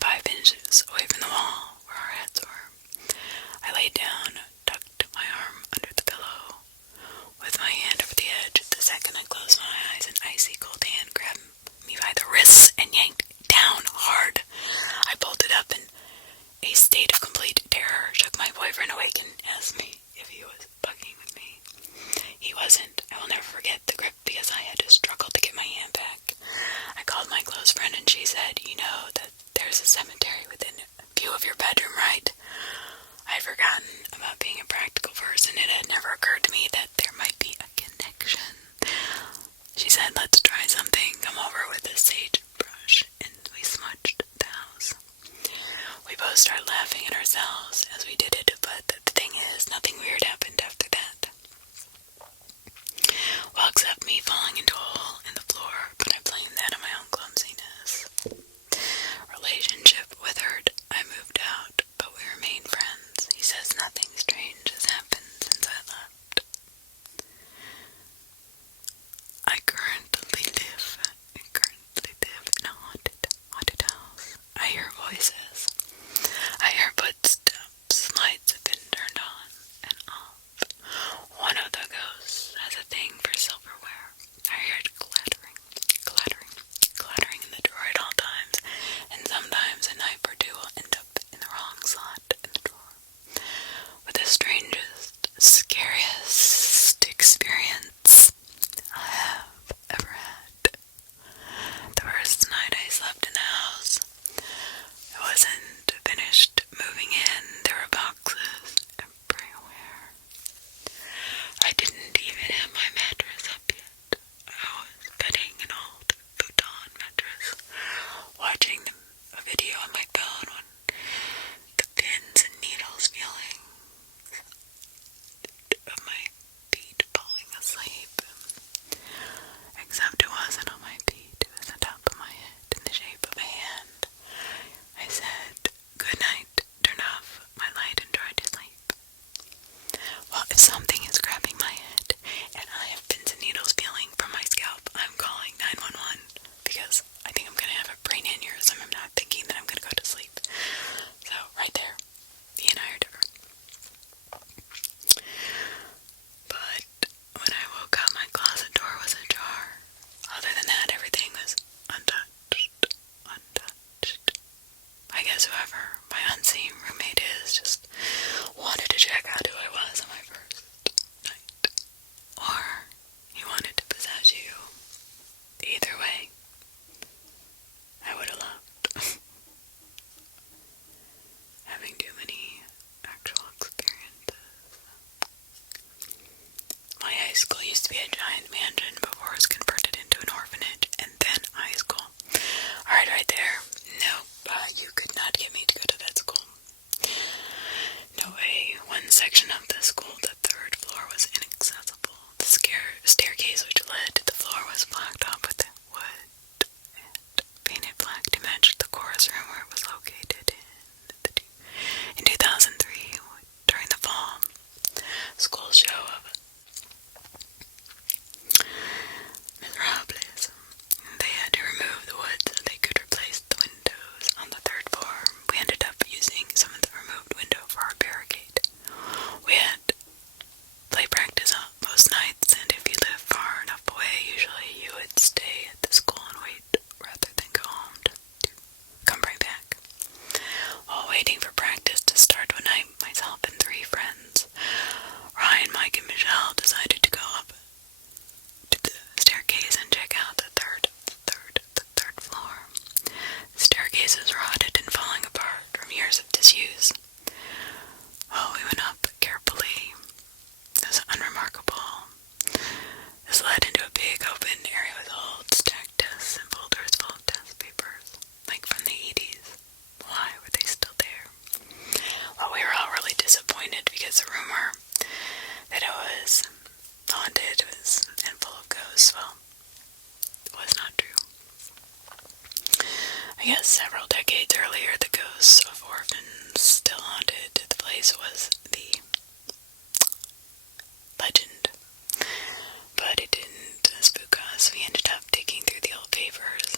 5 inches away from the wall where our heads were. I laid down, tucked my arm under the pillow, with my hand over the edge. The second I closed my eyes, an icy cold hand grabbed me by the wrists and yanked down hard. I bolted up in a state of complete terror, shook my boyfriend awake, and asked me if he was bugging with me. He wasn't. I will never forget the grip because I had to struggle to get my hand back. I called my close friend, and she said, "You know that there's a cemetery within view of your bedroom, right?" I had forgotten about being a practical person. It had never occurred to me that there might be a connection. She said, "Let's try something. Come over with a sagebrush," and we smudged the house. We both started laughing at ourselves as we did it, but the thing is, nothing weird happened after that. Well, except me falling into a hole in the floor, but I blame that on my own clumsiness. Relationship withered. I moved out, but we remain friends. He says nothing strange has happened since I left. I currently live in a haunted house. I hear voices. I hear footsteps. Lights have been turned on and off. One of the ghosts has a thing for silverware. I hear it to be a giant mansion before it was converted into an orphanage and then high school. Alright, right there. Nope, you could not get me to go to that school. No way. One section of the school, the third floor, was inaccessible. The staircase which led to the floor was blocked off with wood and painted black to match the chorus room where it was located. In 2003, during the fall, school show of Miserables, they had to remove the wood so they could replace the windows on the third floor. We ended up using some of the removed window for our barricade. We had play practice most nights, and if you live far enough away, usually you would stay at the school and wait rather than go home to come right back. While waiting for practice to start one night, myself and 3 friends, Ryan, Mike, and Michelle, decided to go up to the staircase and check out the third floor. The staircase was rotted and falling apart from years of disuse. Well, we went up carefully. It was unremarkable. This led into a big open area with old stacked desks and folders full of test papers, like from the 80s. Why were they still there? Well, we were all really disappointed because the rumor that it was haunted and full of ghosts, well, it was not true. I guess several decades earlier, the ghosts of orphans still haunted the place was the legend. But it didn't spook us. We ended up digging through the old papers.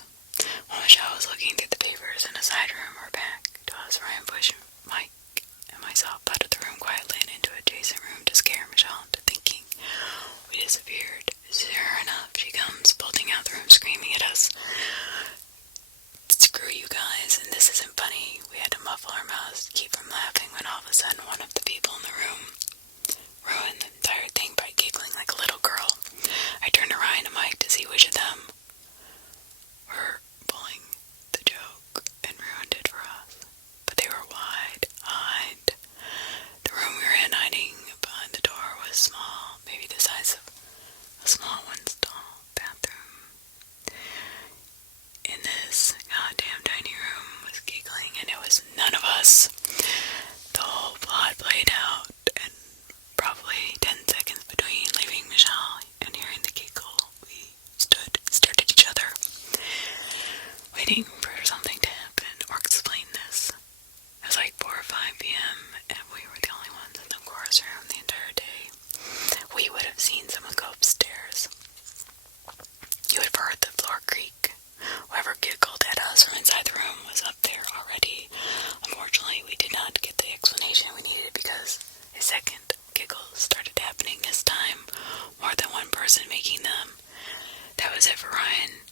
While Michelle was looking through the papers in a side room, or back to us, Ryan pushed Mike and myself out of the room quietly and into an adjacent room to scare Michelle into thinking we disappeared. Sure enough, she comes bolting out the room screaming at us, "Screw you guys," and this isn't funny. We had to muffle our mouths to keep from laughing when all of a sudden one of the people in the room ruined the entire thing by giggling like a little girl. I turned to Ryan and Mike to see which of them were pulling the joke and ruined it for us. But they were wide-eyed. The room we were in, hiding behind the door, was small, maybe the size of a small one-stall bathroom. In this goddamn tiny room was giggling, and it was none of us. The whole plot played out, and probably 10 seconds between leaving Michelle and hearing the giggle, we stared at each other, waiting for something to happen or explain this. It was like 4 or 5 p.m., and we were the only ones in the chorus room the entire day. We would have seen someone go upstairs. You would have heard the floor creak. Whoever giggled at us from inside the room was up there already. Unfortunately, we did not get the explanation we needed because a second giggle started happening this time. More than one person making them. That was it for Ryan.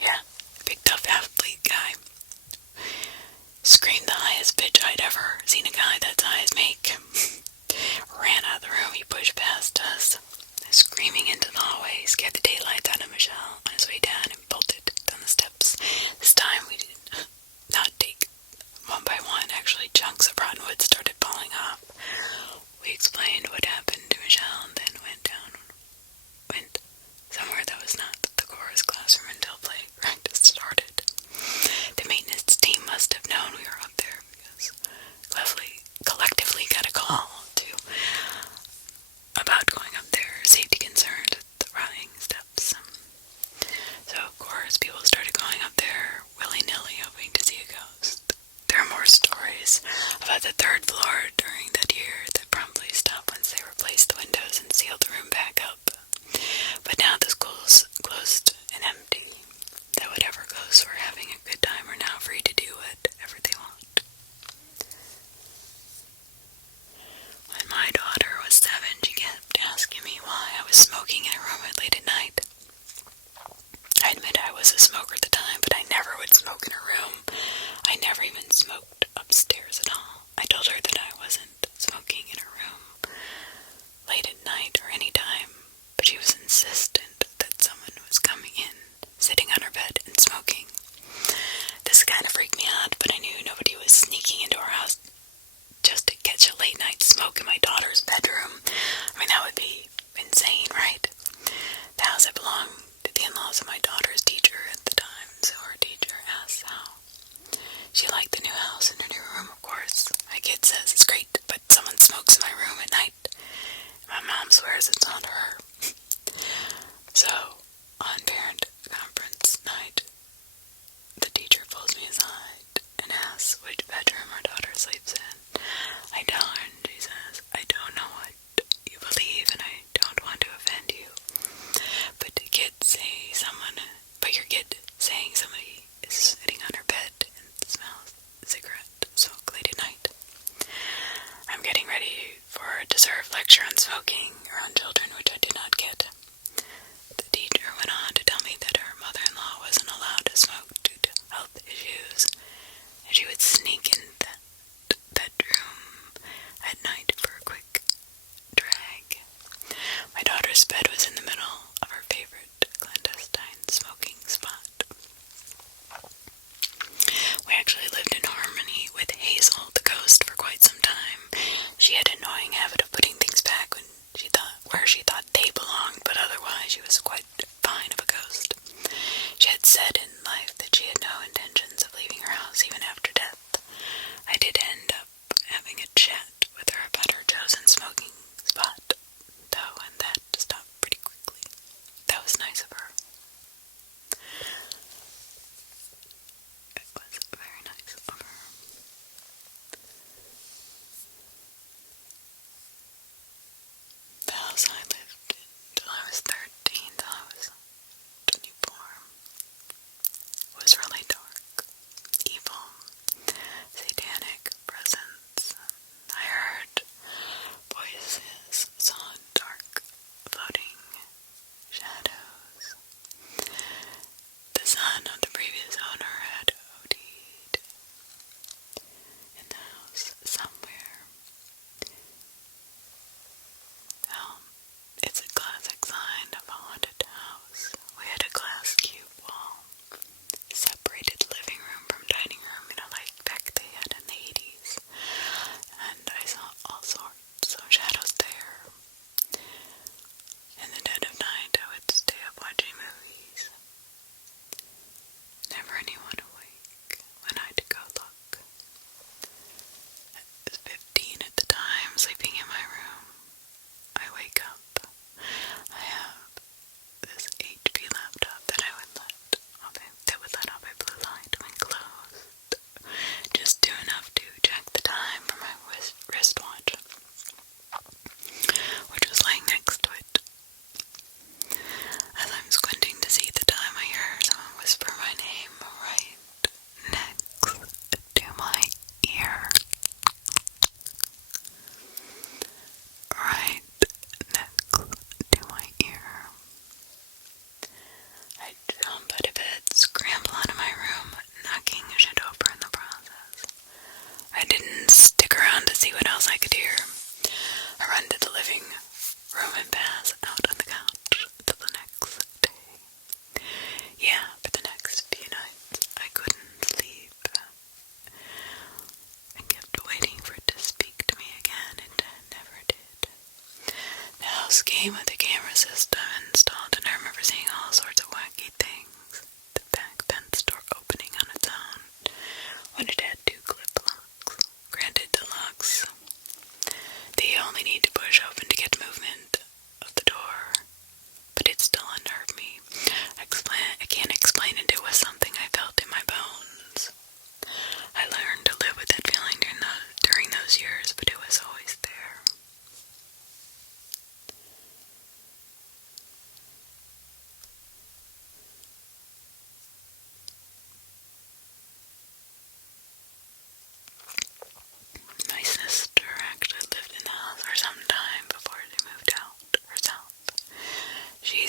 Yeah, big tough athlete guy. Screamed the highest pitch I'd ever seen a guy that size make. Ran out of the room. He pushed past us, screaming into the hallway, scared the daylights out of Michelle on his way down, and bolted down the steps. This time we did not take one by one. Actually, chunks of rotten wood started falling off. We explained what happened to Michelle and then went somewhere that was not the chorus classroom until play practice started. The maintenance team must have known we were up there because collectively got a call about going up there, safety concerns with the rotting steps. So of course people started going up there willy-nilly hoping to see a ghost. There are more stories about the third floor during that year that promptly stopped once they replaced the windows and sealed the room back up. But now the school's closed and empty. That whatever ghosts were having a good time are now free to do whatever they want. When my daughter was 7, she kept asking me why I was smoking in a room late at night. I admit I was a smoker at the time, but I never would smoke in a room. I never even smoked upstairs at all. I told her that I wasn't smoking in a room late at night or any time, but she was insistent that someone was coming in, sitting on her bed and smoking. This kind of freaked me out, but I knew nobody was sneaking into our house just to catch a late night smoke in my daughter's bedroom. I mean, that would be insane, right?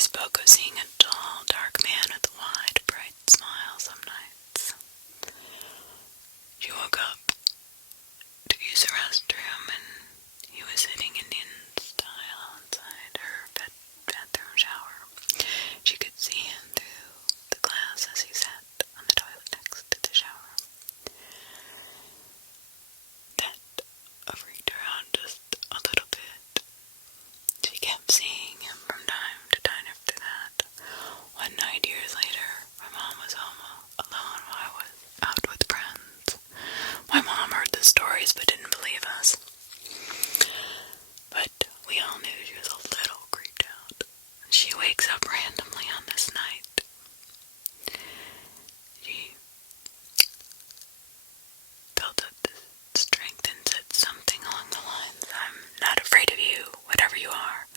spoke of seeing a tall, dark man with a wide, bright smile some nights. She woke up to use the restroom, and he was sitting Indian style inside her bathroom shower. She could see him through the glass as he sat on the toilet next to the shower. That freaked her out just a little bit. She kept seeing him from time to time after that. One night, years later, my mom was home alone while I was out with friends. My mom heard the stories but didn't believe us. But we all knew she was a little creeped out. She wakes up randomly on this night. She felt up this strength and said something along the lines, "I'm not afraid of you, whatever you are.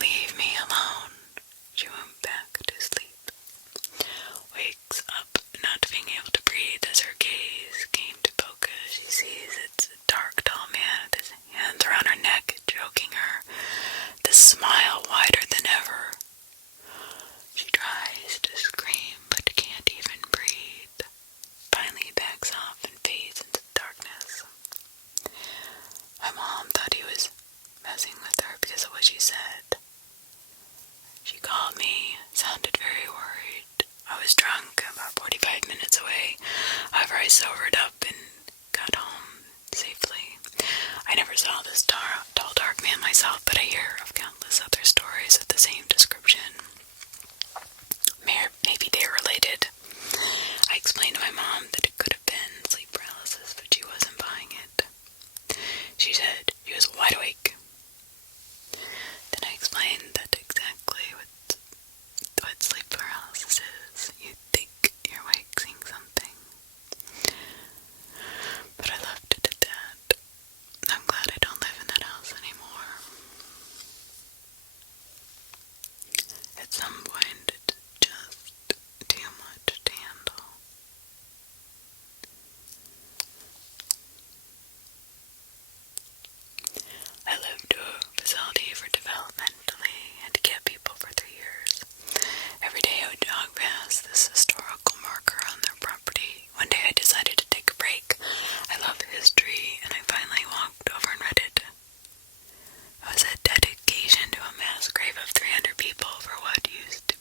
Leave me alone." She went back to sleep. Wakes up not being able to breathe as her gaze came to focus. She sees it's a dark, tall man with his hands around her neck, choking her, the smile wider than ever. She tries to scream, but can't even breathe. Finally backs off and fades into the darkness. My mom thought he was messing with her because of what she said. She called me, sounded very worried. I was drunk, about 45 minutes away. However, I sobered up and got home safely. I never saw this tall, dark man myself, but I hear of countless other stories of the same description. Maybe they're related. I explained to my mom that it could have been sleep paralysis, but she wasn't buying it. She said she was wide awake. Then I explained that exactly what sleep paralysis is. You think you're awake seeing something. But I left it at that. I'm glad I don't live in that house anymore. At some point, it's just too much to handle. I lived to a facility for developmentally handicapped people for 3 years. Every day I would jog past this historical marker on their property. One day I decided to take a break. I love history, and I finally walked over and read it. It was a dedication to a mass grave of 300 people for what used to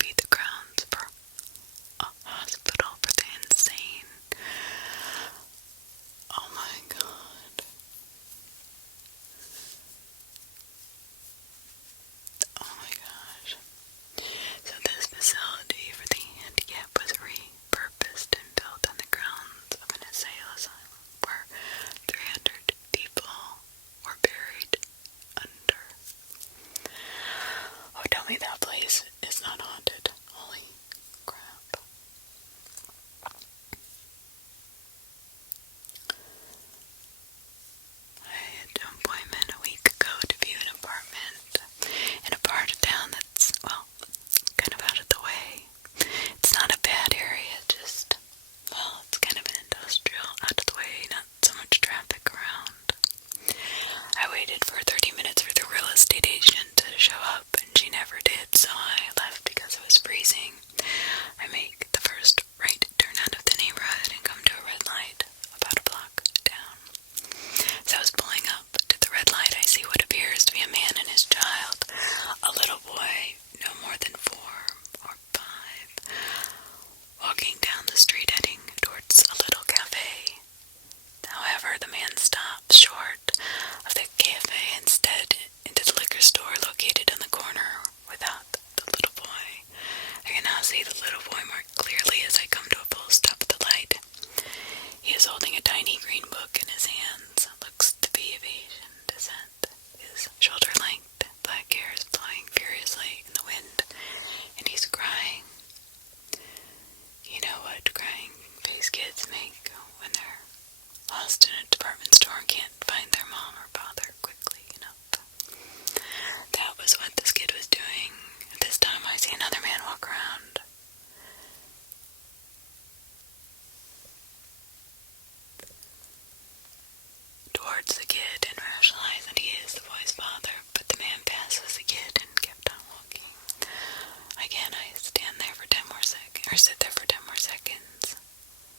sit there for 10 more seconds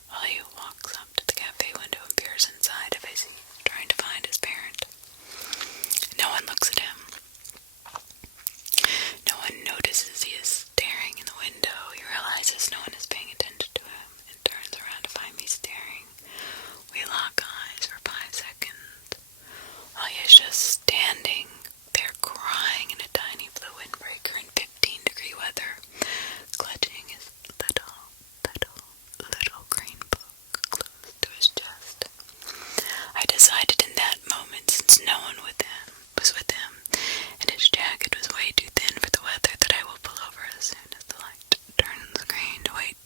while he walks up to the cafe window and peers inside if I see him trying to find his parent. No one looks at him. No one notices he is staring in the window. He realizes no one is paying attention to him and turns around to find me staring. We lock eyes for 5 seconds while he is just standing there crying in a tiny blue windbreaker in 15-degree weather, clutching his little green book close to his chest. I decided in that moment, since no one was with him, and his jacket was way too thin for the weather, that I will pull over as soon as the light turns green to wait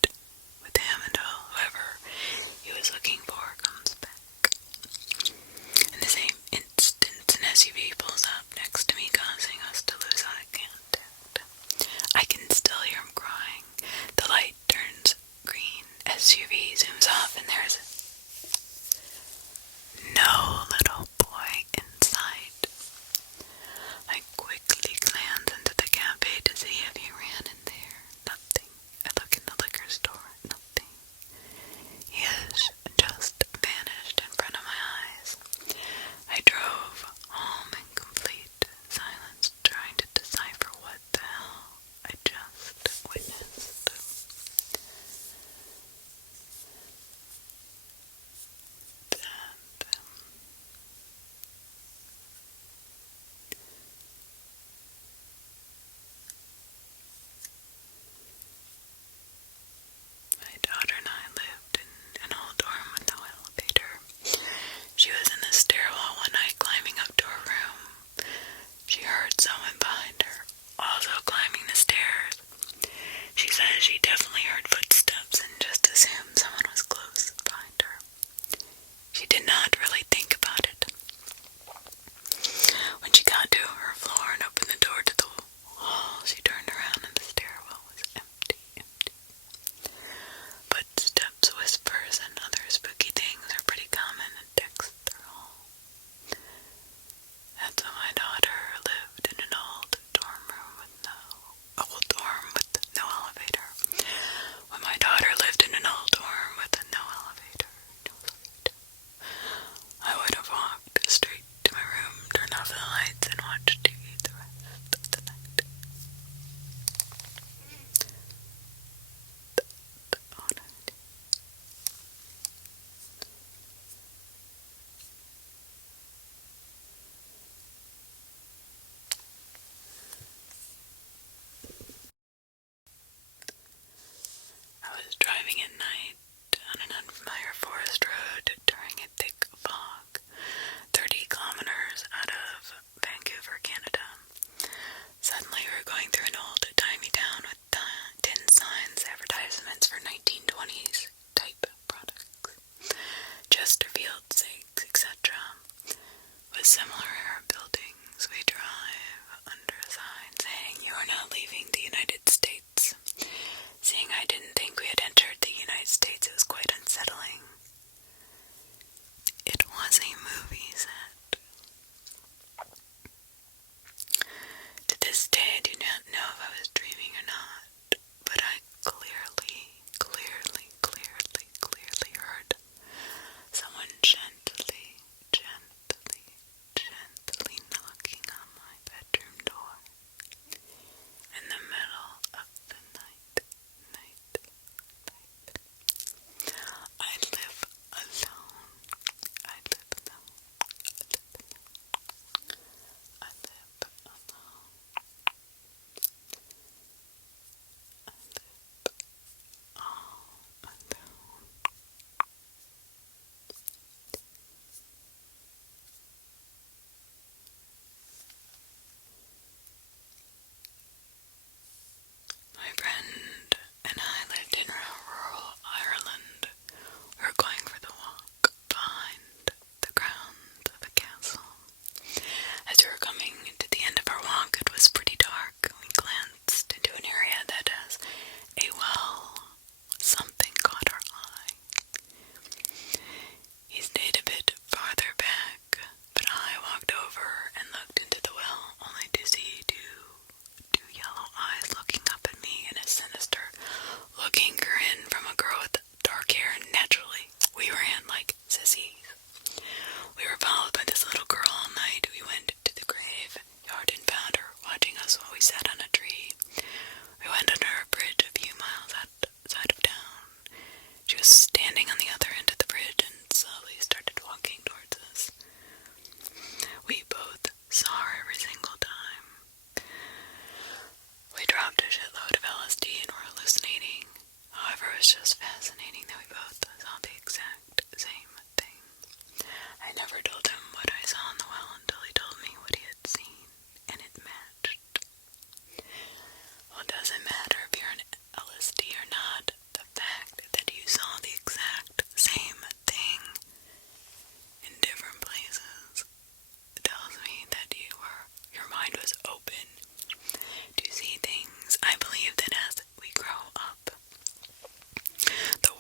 with him until whoever he was looking for comes back. In the same instant, an SUV pulls up next to me, causing us to lose eye contact. I can still hear him crying. The light turns green, SUV zooms off, and there's no little boy in sight. I quickly glance into the cafe to see if he ran in there. Nothing. I look in the liquor store. Nothing. He has just vanished in front of my eyes. I drove home in complete silence, trying to decipher what the hell I just witnessed. My daughter and I lived in an old dorm with no elevator. She was in the stairwell one night climbing up to her room. She heard someone behind her, also climbing the stairs. She says she definitely heard footsteps and just assumed someone was close behind her. She did not really think about it. When she got to her floor and opened the door to the wall, she turned around and the stairwell was empty. Footsteps, whispers, and other spooky things are pretty common in Dexter Hall. That's when my daughter lived in an old dorm with no elevator. When my daughter lived in an old dorm with no elevator. I would have walked straight to my room, turned off the lights, and watched TV the rest of the night. I was driving at night on an unfamiliar forest road during a thick fog, 30 kilometers out of Vancouver, Canada. Suddenly we were going through an old-timey town with tin signs, advertisements for 1920s type products, Chesterfield, etc. With similar buildings, we drive under a sign saying, "You are not leaving the United States." Seeing I didn't think we had entered the United States, it was quite unsettling. It was a movie set. To this day, I do not know if I was dreaming or not, but I clearly heard someone gently knocking on my bedroom door in the middle was just fascinating that we both saw the exact same thing. I never told him what I saw on the well until he told me what he had seen, and it matched. Well, it doesn't matter if you're on LSD or not. The fact that you saw the exact same thing in different places tells me that your mind was open to see things. I believe that as we grow up, the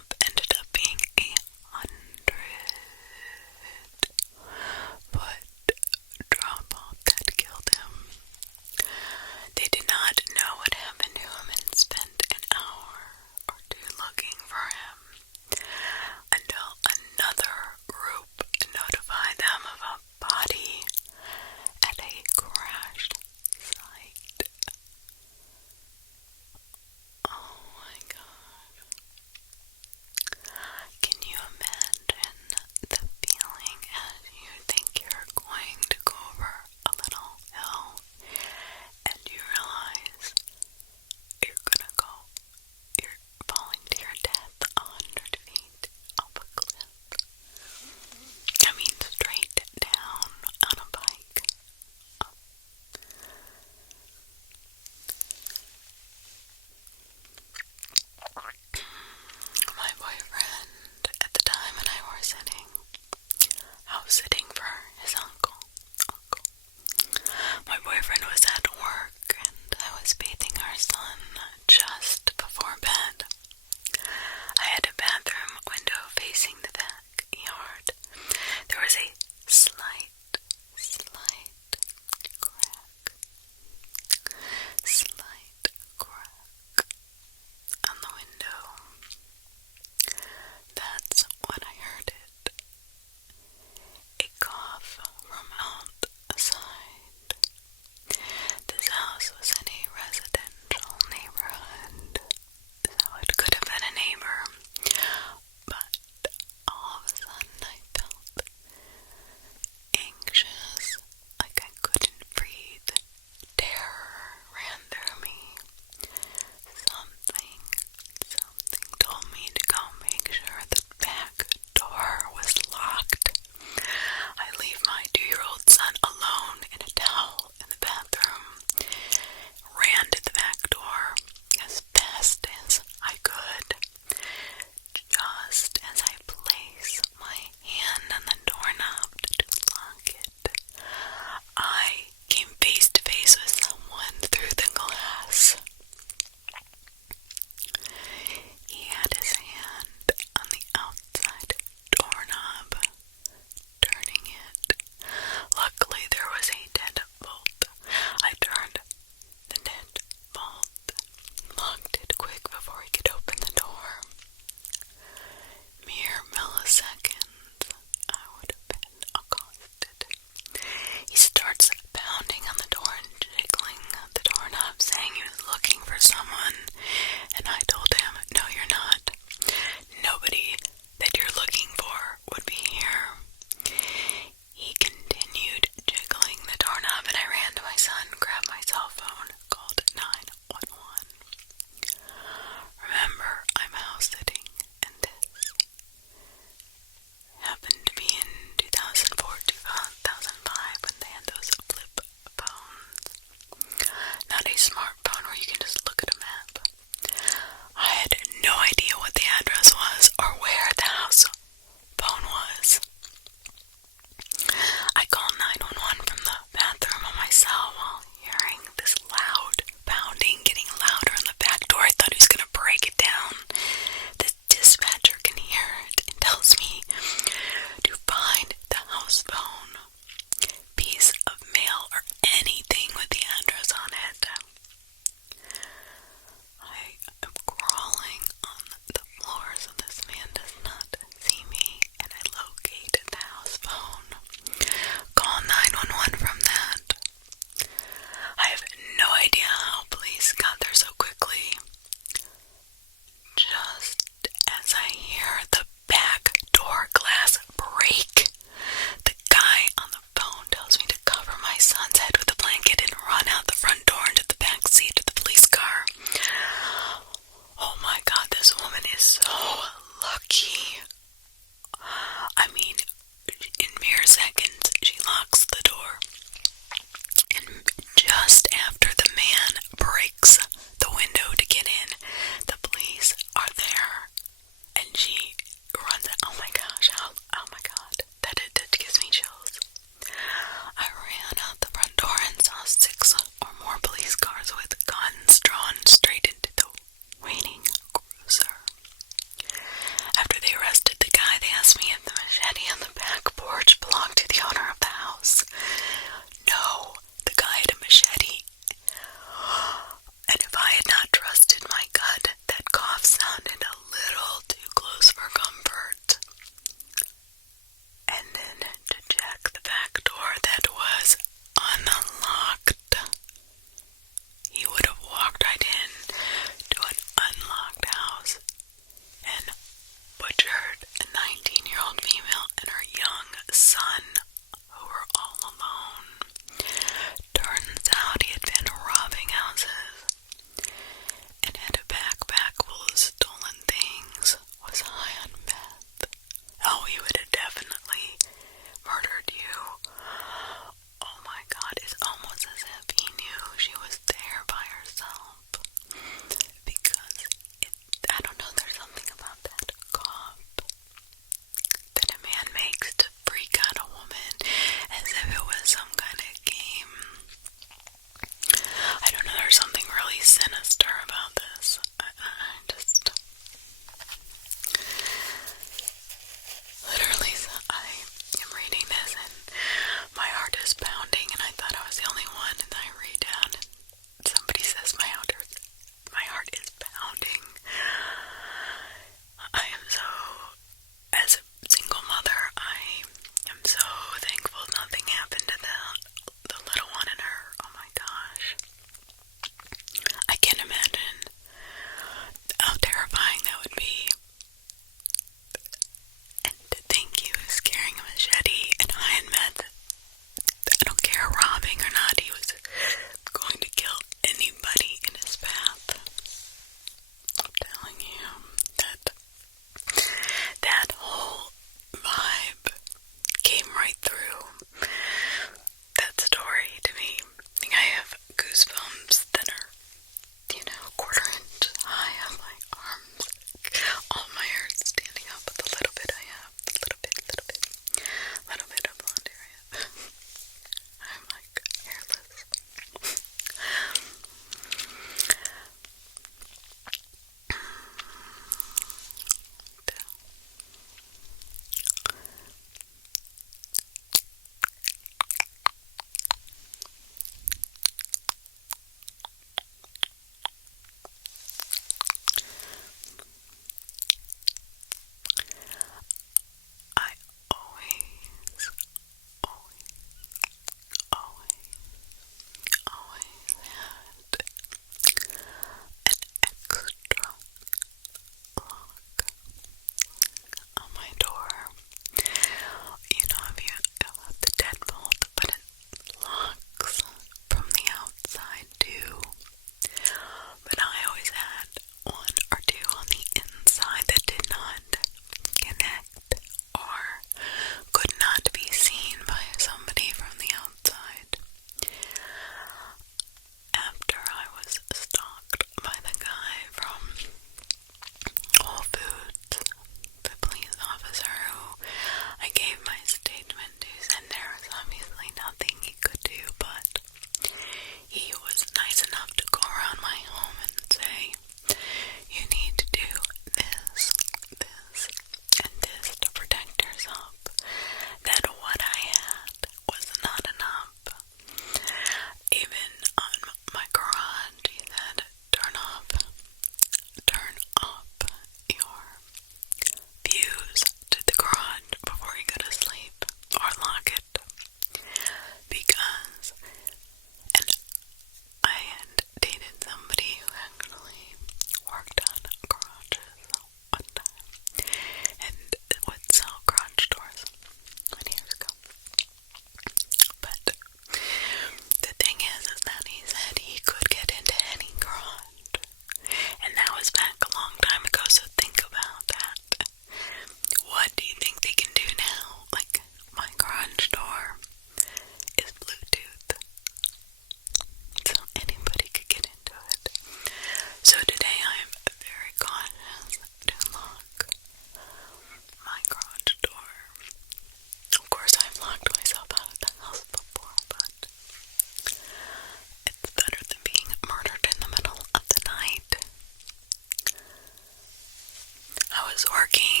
was working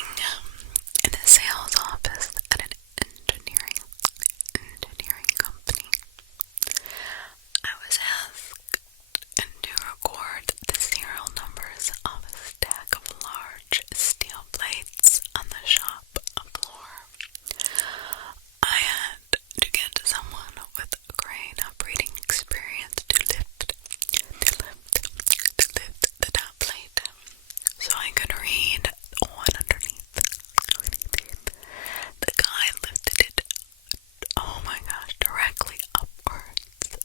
in a sales office at an engineering company. I was asked to record the serial numbers of a stack of large steel plates on the shop floor. I had to get someone with crane operating experience to lift the top plate so I could read the one underneath. The guy lifted it, oh my gosh, directly upwards,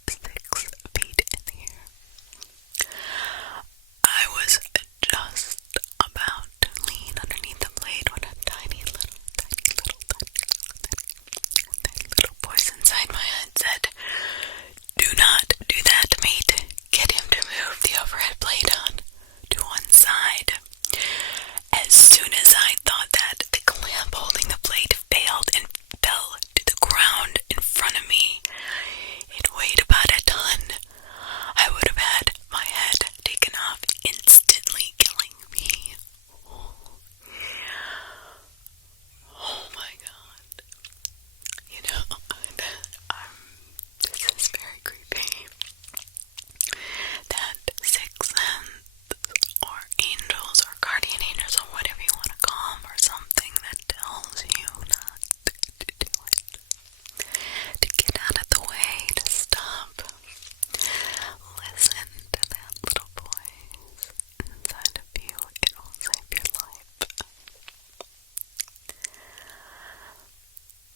6 feet in the air. I was just about to lean underneath the plate when a tiny little voice inside my head said, "Do not do that, mate. Get him to move the overhead plate on to one side." As soon as I thought that, the clamp holding the plate failed and fell to the ground in front of me. It weighed about a ton. I would have had my head taken off instantly, killing me. Oh my god. You know, this is very creepy. That sixth sense, or angels, or guardian angels, or whatever you want to call them, or something that tells you not to do it. To get out of the way, to stop. Listen to that little voice inside of you. It will save your life.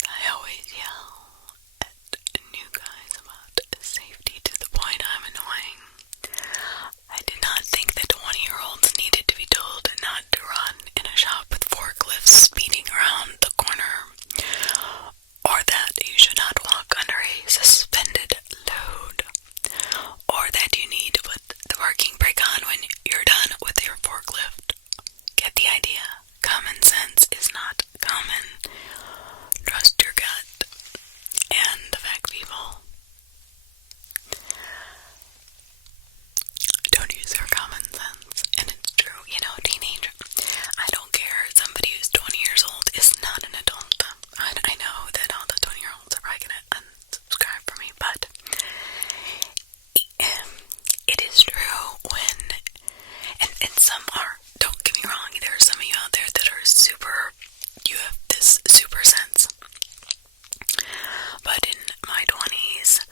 I always yell at new guys about safety to the point I'm annoying. I did not think that 20-year-olds needed to be told not to run in a shop with forklifts speeding around the corner, or that you should not walk under a suspended load, or that you need to put the parking brake on when you're done with your forklift. Get the idea. Common sense is not common. Trust your gut. And the fact, people, don't use their common sense. And it's true, you know, teenager. I don't care. Somebody who's 20 years old is not an adult. I know that all the 20-year-olds are probably gonna unsubscribe from me, but it is true when, and some are, don't get me wrong, there are some of you out there that are super, you have this super sense. But in my 20s,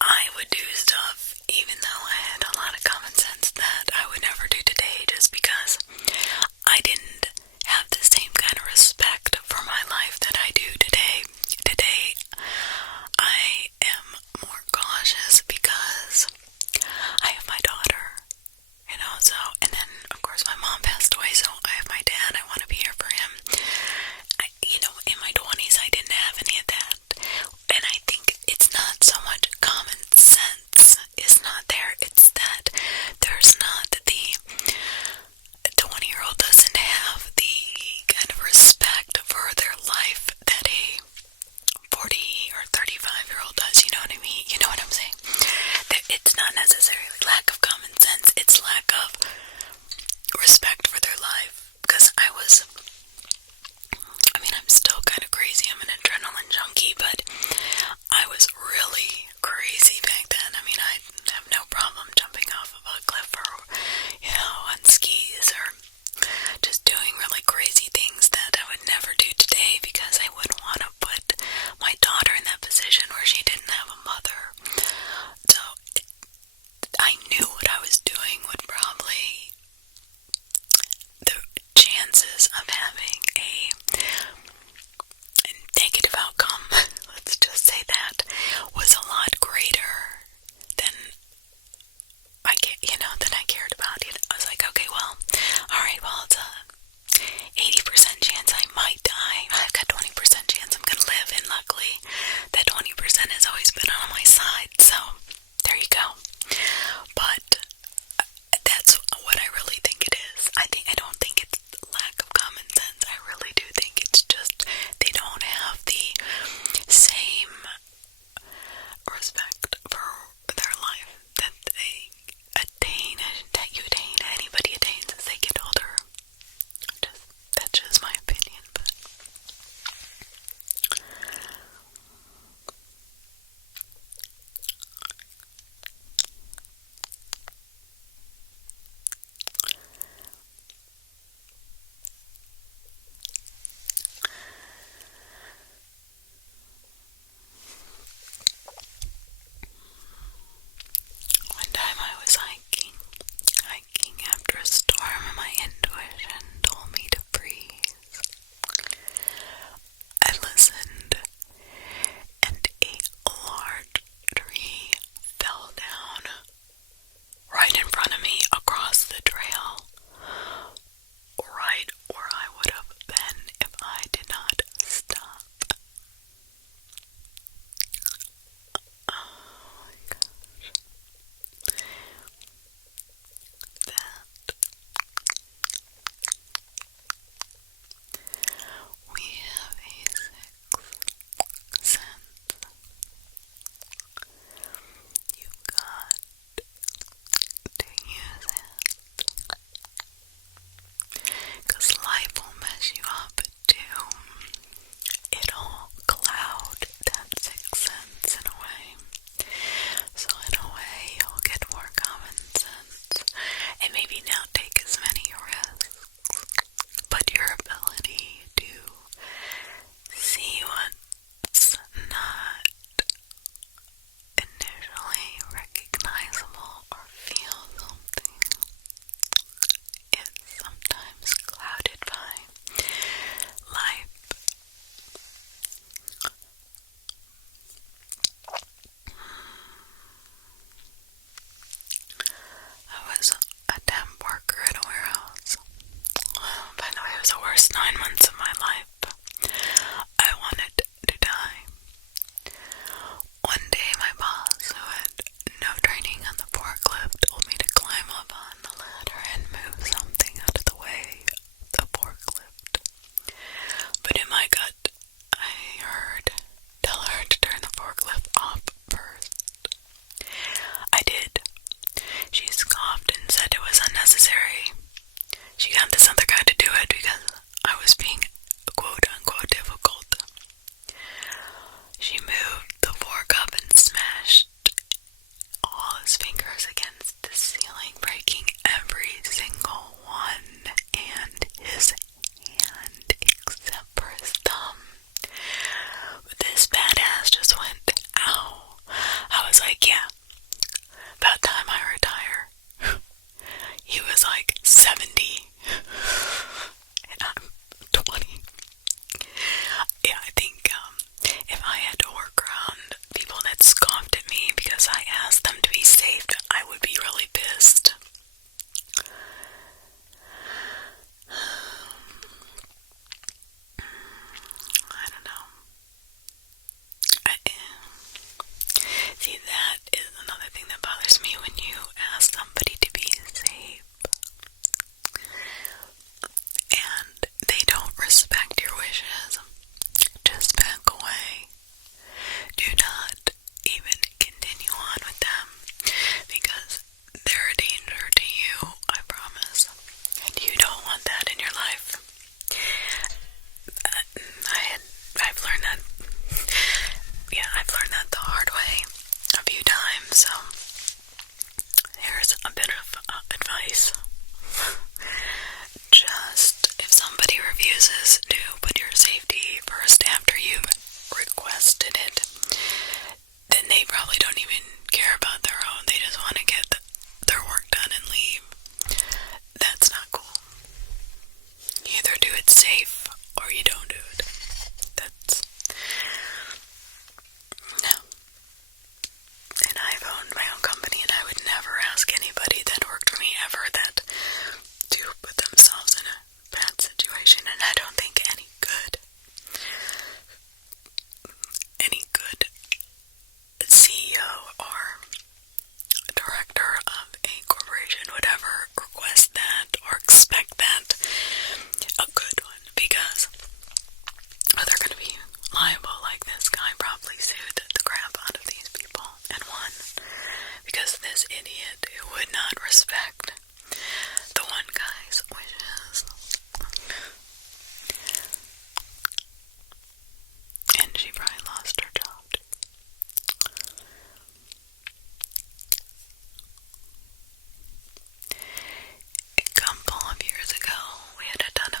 I would do stuff, even though I had a lot of common sense, that I would never do today, just because I didn't have the same kind of respect for my life that I do today. Today, I am more cautious because I have my daughter, you know, so, and then, of course, my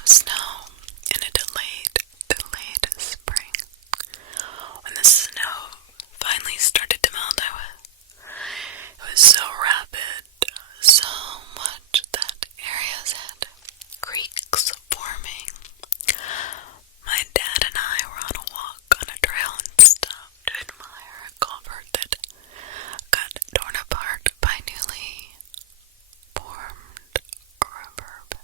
of snow in a delayed spring. When the snow finally started to melt, it was so rapid, so much that areas had creeks forming. My dad and I were on a walk on a trail and stopped to admire a culvert that got torn apart by newly formed riverbed.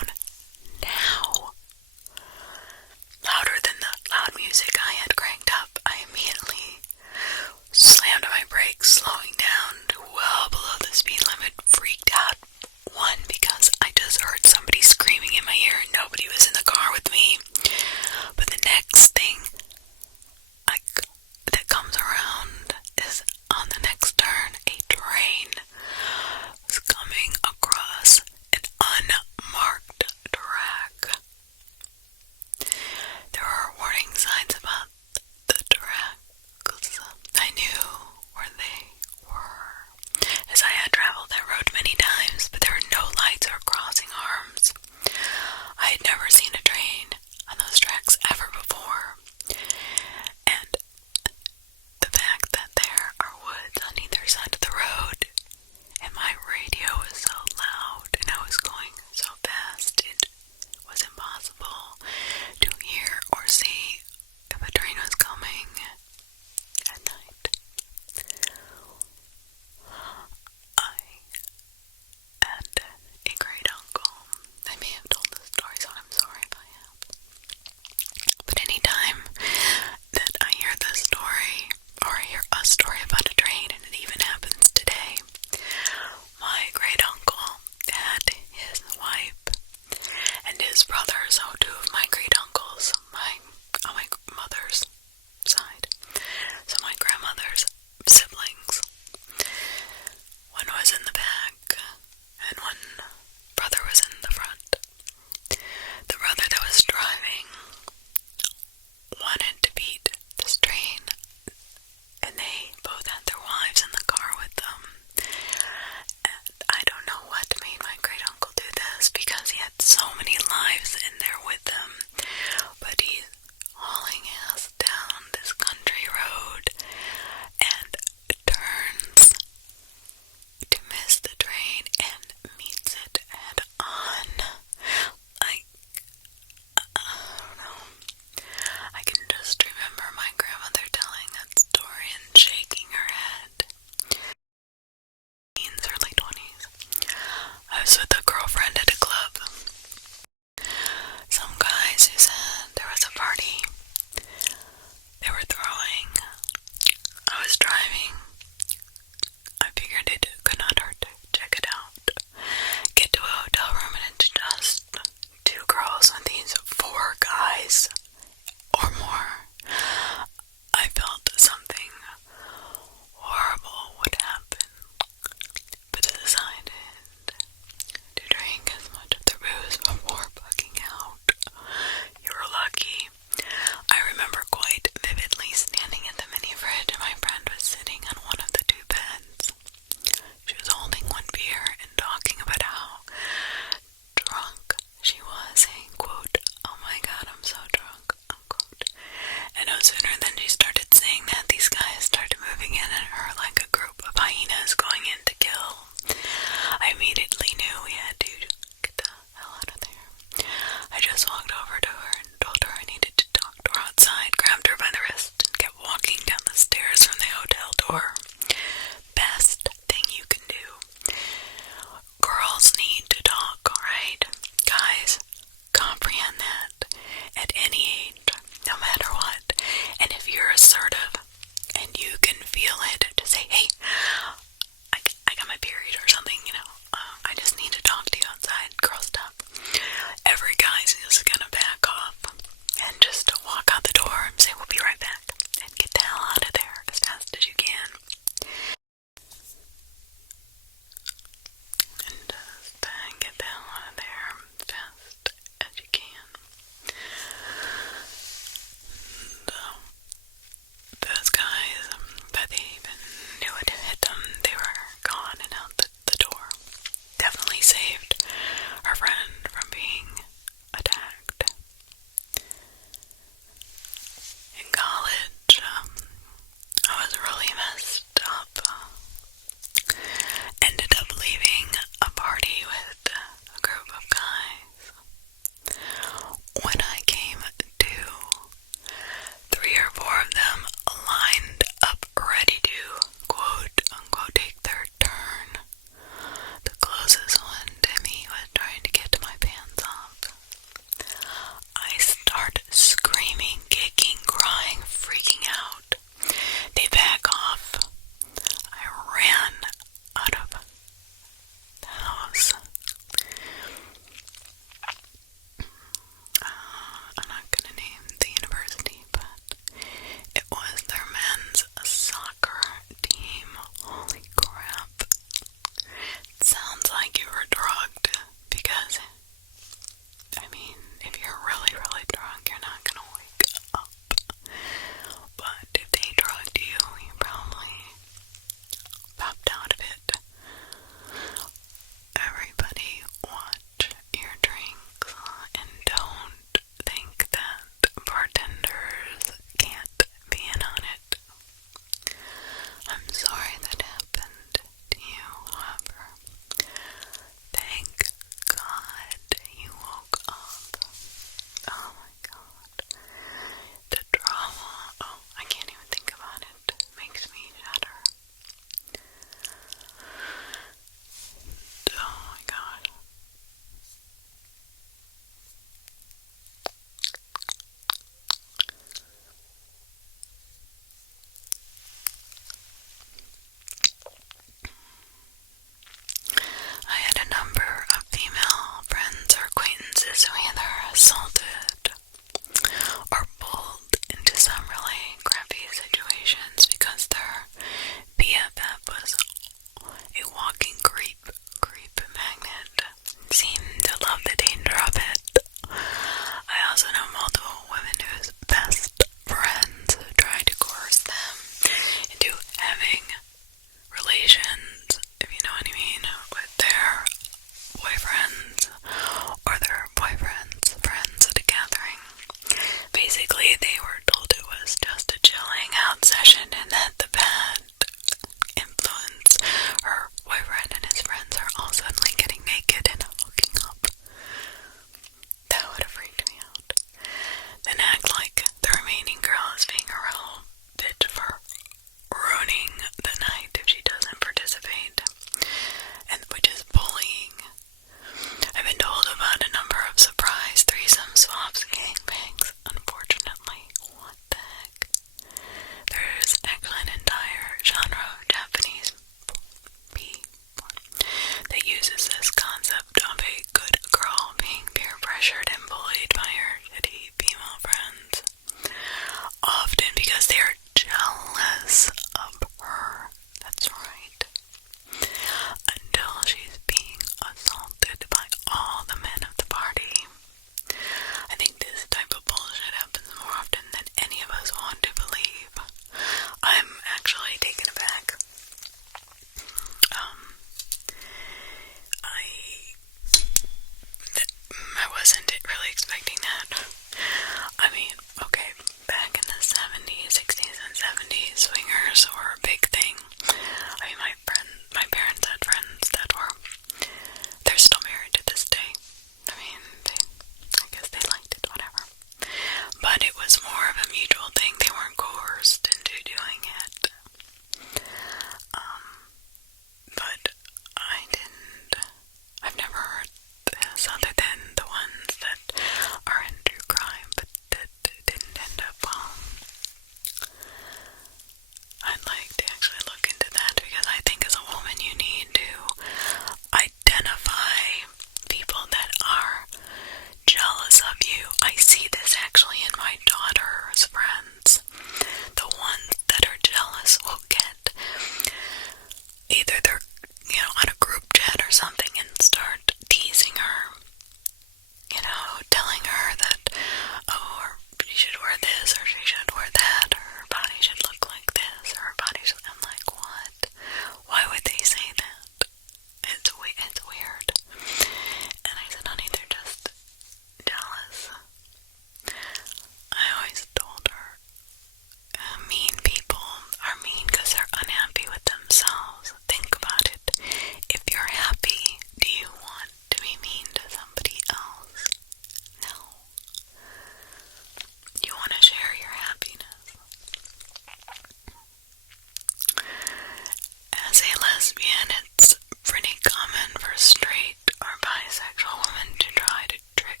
lesbian, it's pretty common for straight or bisexual women to try to trick,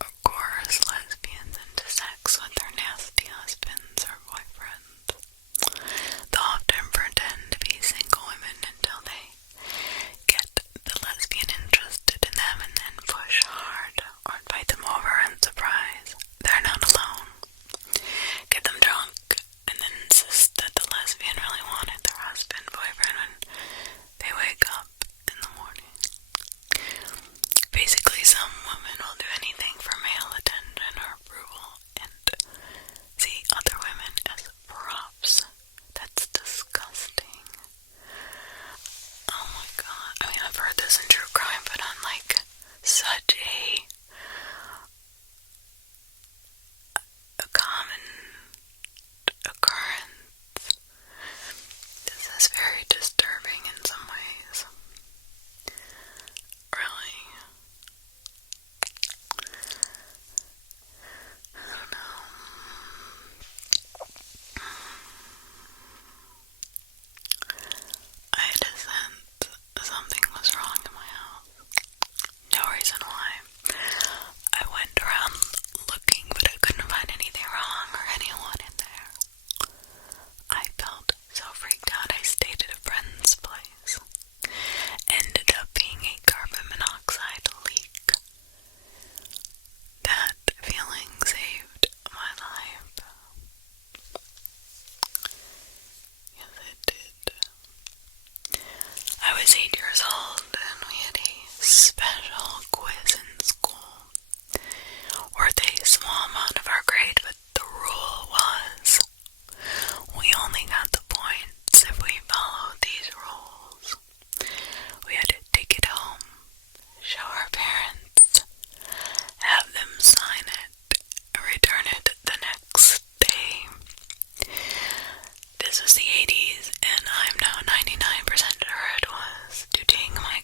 of course, lesbians into sex with their nasty husbands or boyfriends. They'll often pretend to be single women until they get the lesbian interested in them and then push hard or invite them over and surprise they're not alone. Get them drunk and then insist that the lesbian really wanted their husband, boyfriend when they wake up in the morning. Basically, some women will do anything for male attention or approval and see other women as props. That's disgusting. Oh my god. I mean, I've heard this in true crime, but on like such a common occurrence. This is very disturbing in some ways. Really. I don't know. I had a sense something was wrong in my house. No reason why. I went around looking, but I couldn't find anything wrong or anyone in there. I felt so freaked out I stayed at a friend's place. Ended up being a carbon monoxide leak. That feeling saved my life. Yes, it did. I was 8 years old and we had a special quiz in school worth a small amount of our grade, but the rule was we only got the points if we followed these rules. We had to take it home, show our parents, have them sign it, and return it the next day. This was the 80s, and I'm now 99% sure it was due to my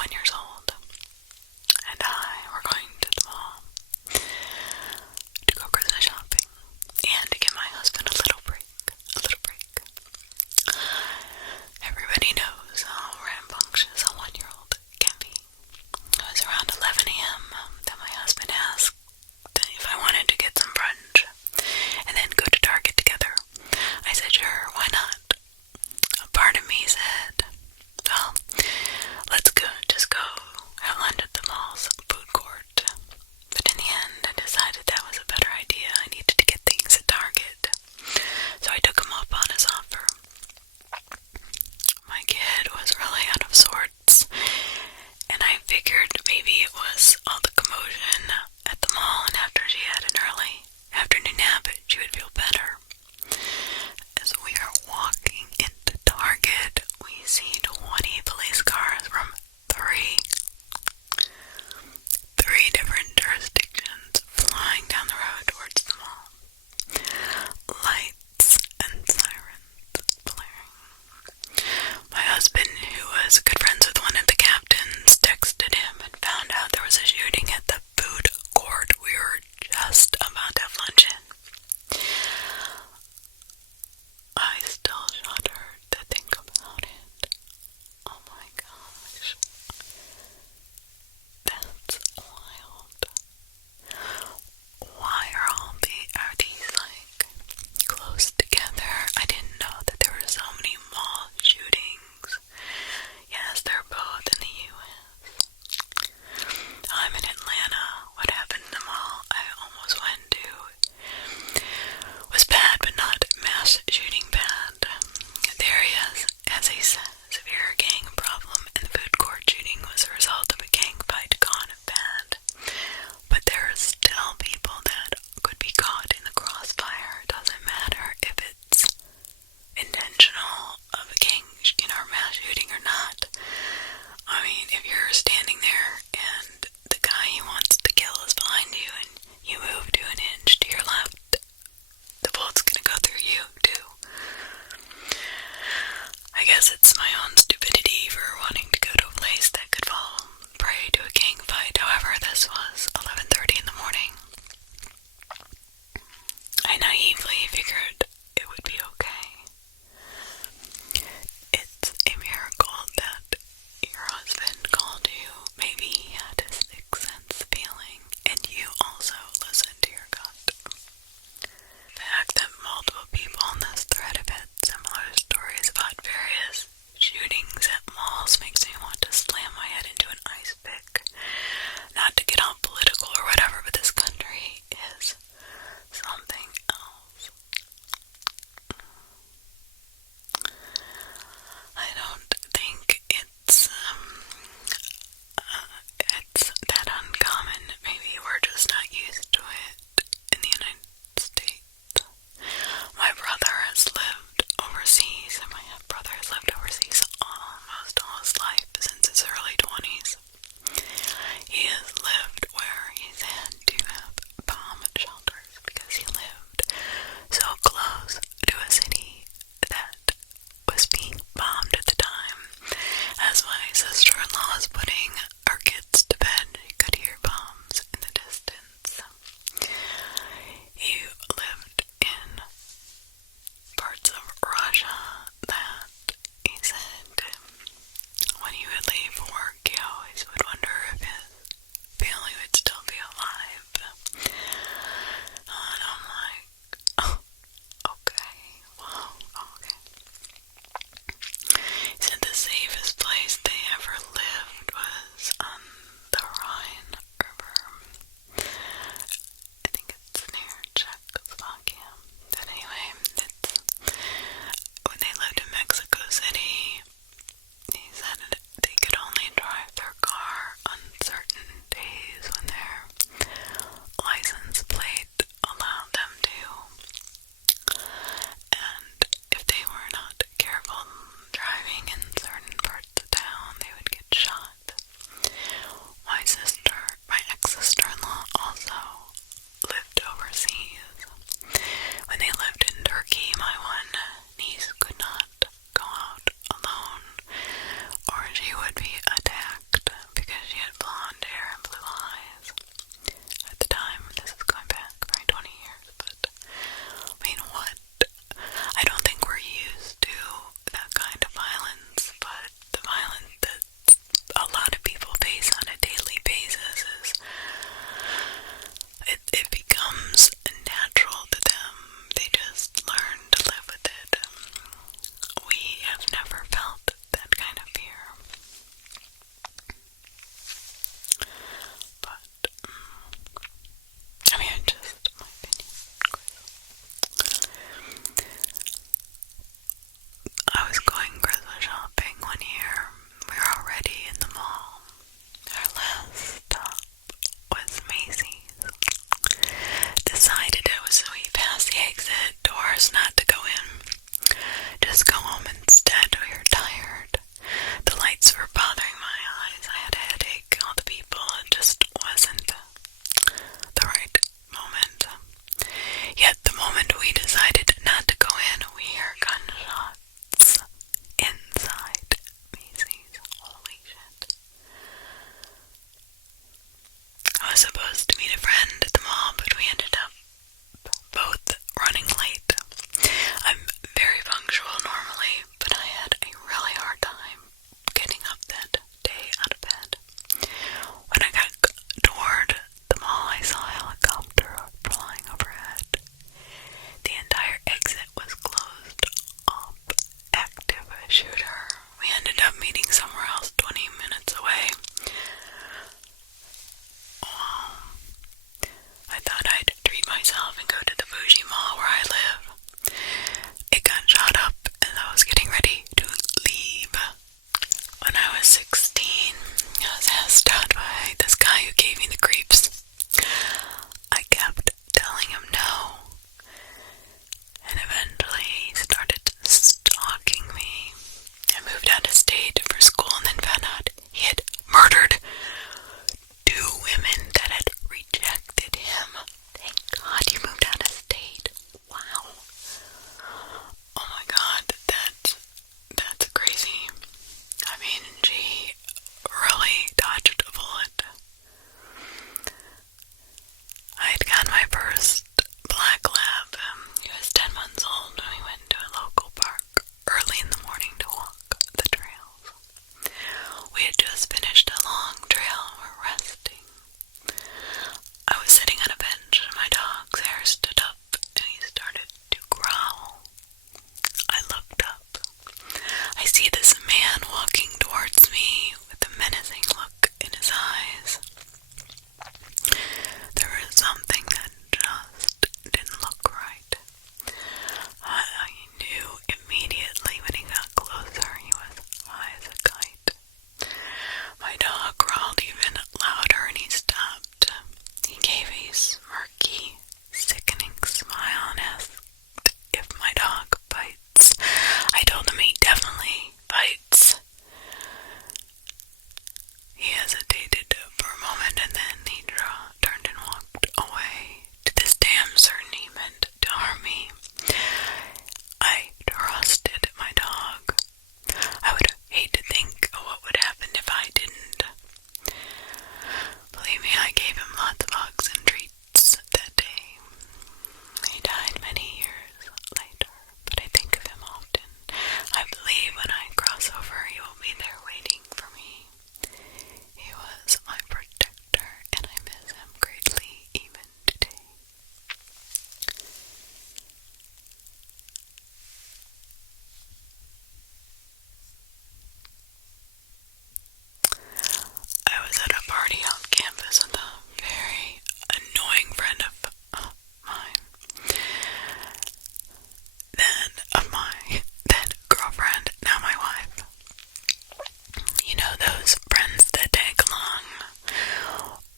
1 years old, and I were going to the mall to go Christmas shopping and to give my husband a little break. Everybody knows how rambunctious a 1-year-old can be. It was around 11 a.m. that my husband asked if I wanted to get some brunch and then go to Target together. I said, sure, why not? A part of me said, well, let's go, just go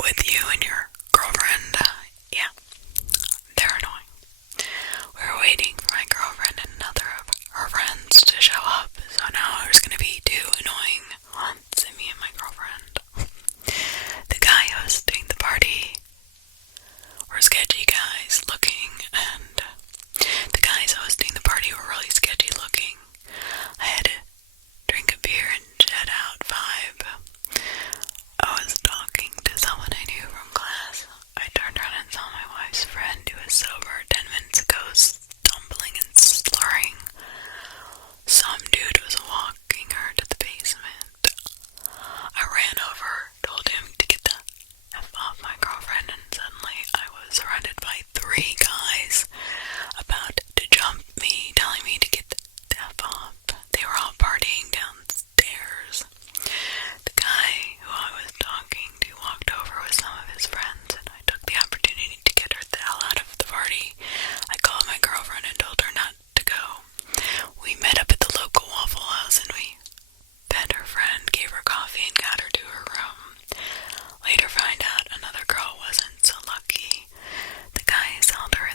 with you and your girlfriend. Yeah, they're annoying. We were waiting for my girlfriend and another of her friends to show up, so now there's gonna be two annoying aunts and me and my girlfriend. The guy hosting the party were sketchy guys looking, and the guys hosting the party were really sketchy looking. I had to drink a beer and jet out vibe. I was talking to someone I knew from class. I turned around and saw my wife's friend who was sober 10 minutes ago stumbling and slurring. Some dude was walking her to the basement. I ran over, told him to get the F off my girlfriend, and suddenly I was surrounded by 3 guys about to jump me, telling me to get the F off. They were all partying downstairs. The guy who I was talking to walked over with some of his friends, and I took the opportunity to get her the hell out of the party. I called my girlfriend and told her not to go. We met up at the local Waffle House, and we fed her friend, gave her coffee, and got her to her room. Later find out another girl wasn't so lucky. The guys held her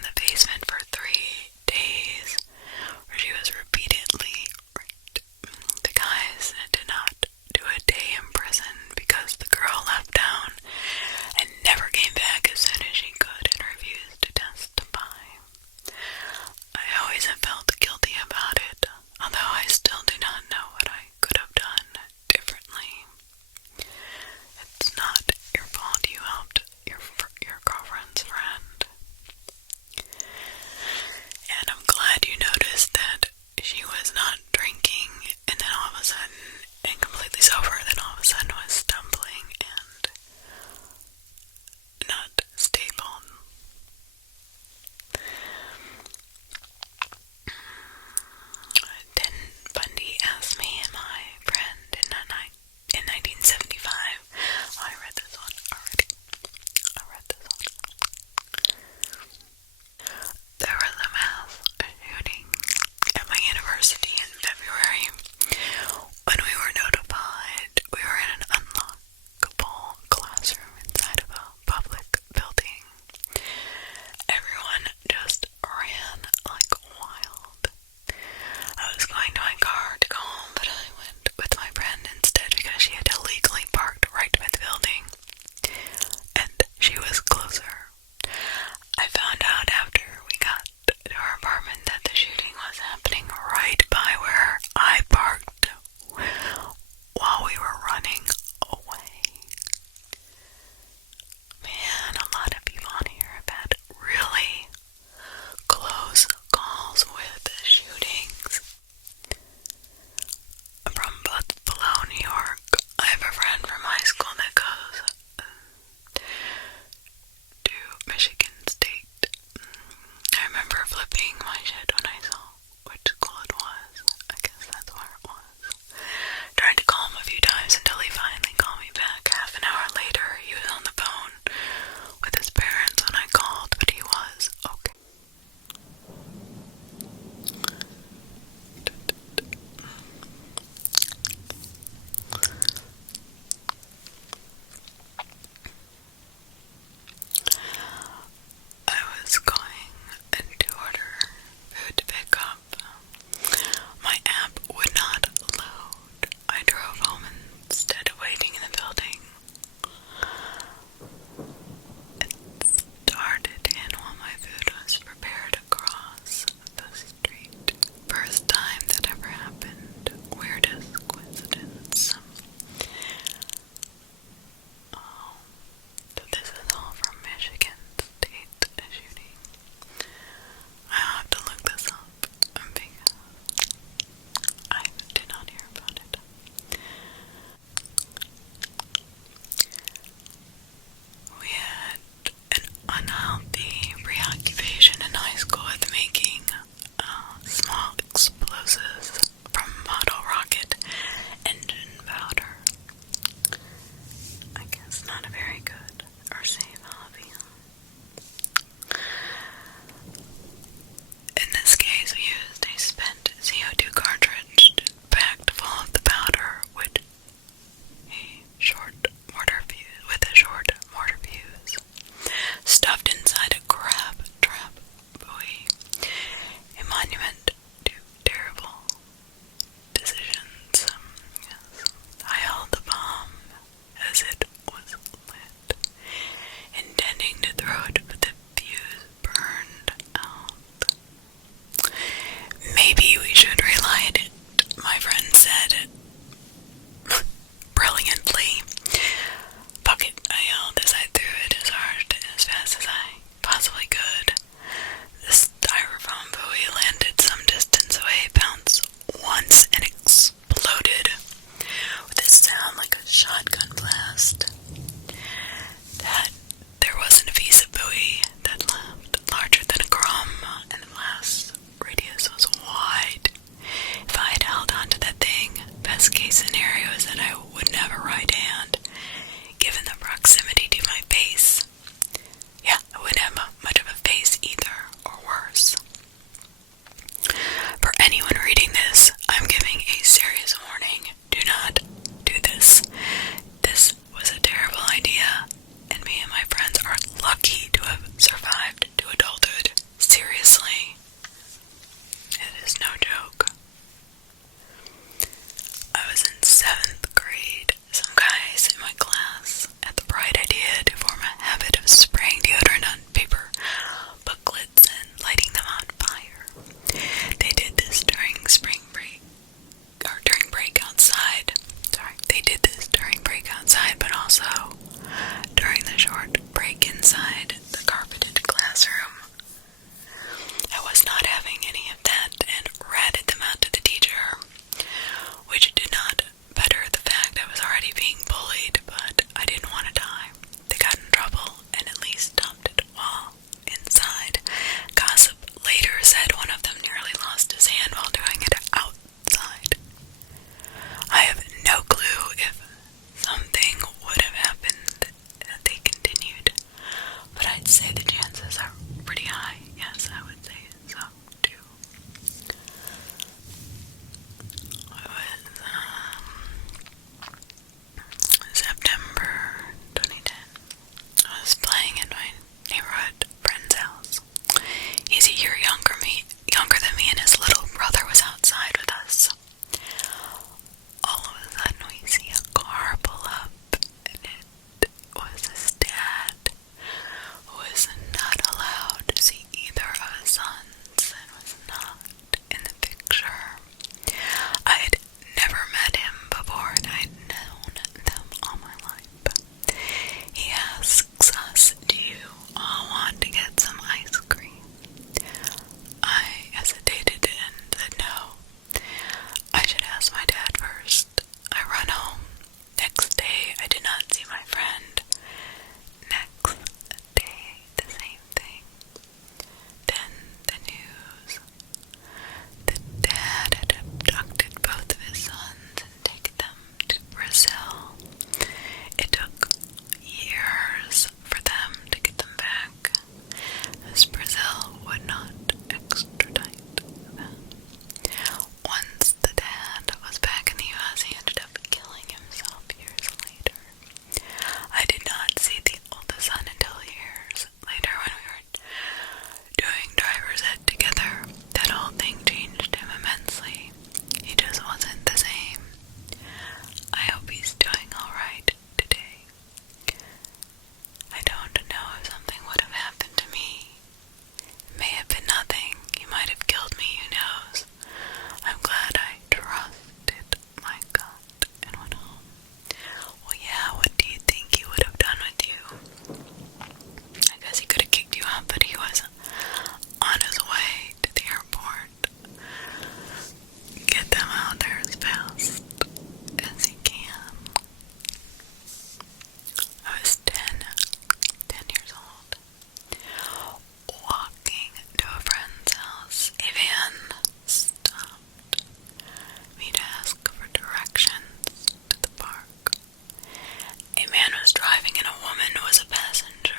driving and a woman was a passenger.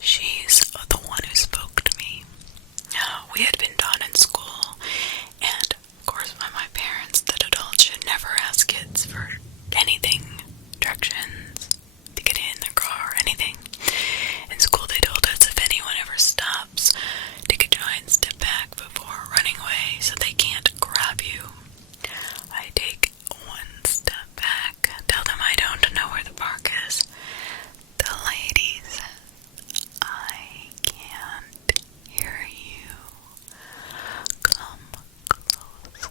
She's the one who spoke to me. We had been taught in school, and of course by my parents, that adults should never ask kids for anything, directions, to get in their car, anything. In school they told us if anyone ever stops, take a giant step back before running away so they can't grab you. I take one step back, tell them I don't know where the park is. The lady said, I can't hear you. Come closer.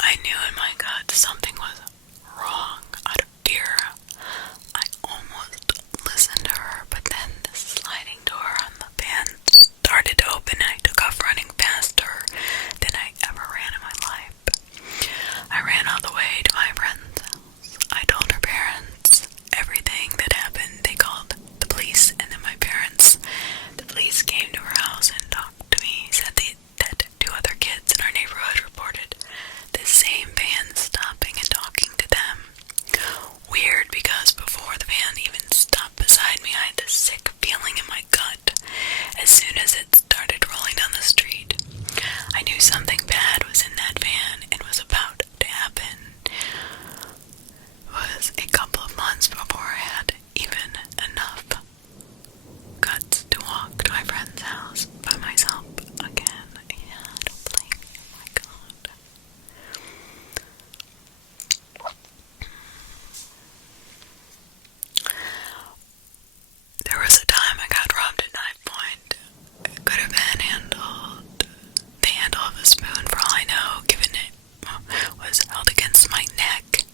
I knew in my gut something was wrong. Out of fear, I almost listened to her, but then the sliding door on the van started to open and I took off running faster than I ever ran in my life. I ran all the way to my friend's house. I told her parents everything that happened. They called the police, and then my parents, the police came to her house and talked to me, said that 2 other kids in our neighborhood reported the same van stopping and talking to them. Weird, because before the van even stopped beside me, I had this sick feeling in my gut. As soon as it started rolling down the street, I knew something bad was in that van and was about to happen. It was a couple of months before I had even enough guts to walk to my friend's house by myself again. Yeah, don't blame me, oh my god. There was a time I got robbed at knife point. It could have been the handle of a spoon for all I know, given it was held against my neck.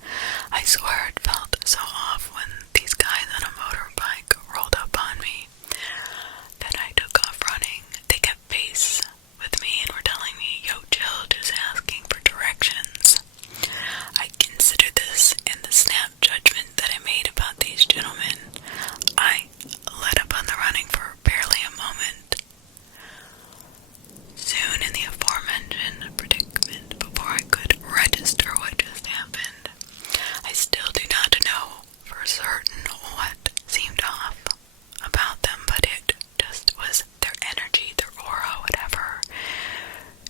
I swear it felt so off when these guys on a motorbike rolled up on me that I took off running. They kept pace with me and were telling me, yo, Jill, just asking for directions. I considered this in the snap judgment that I made about these gentlemen. I let up on the running for barely a moment. Soon in the aforementioned predicament, before I could register what just happened, I still do not know for certain what seemed off about them, but it just was their energy, their aura, whatever,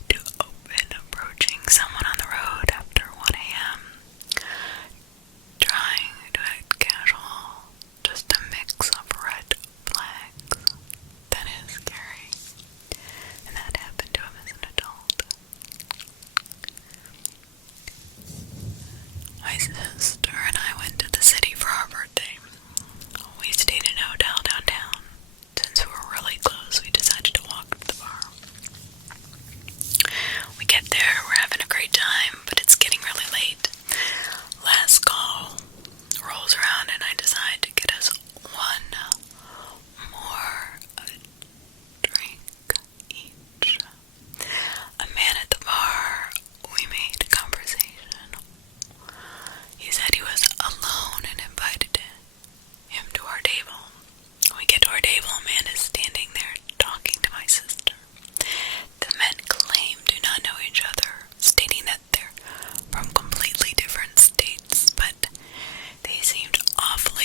to open approaching someone on the road after 1 a.m., trying to act casual, just a mix of red flags. That is scary, and that happened to him as an adult. My sister and I went to the city for our birthday. We stayed in a hotel downtown. Since we were really close, we decided to walk to the bar. We get there, we're having a great time, but it's getting really late. Last call rolls around and I decide to get us one more drink each. A man at the bar, we made conversation. He said he was alone and invited him to our table. When we get to our table, a man is standing there talking to my sister. The men claim to not know each other, stating that they're from completely different states, but they seemed awfully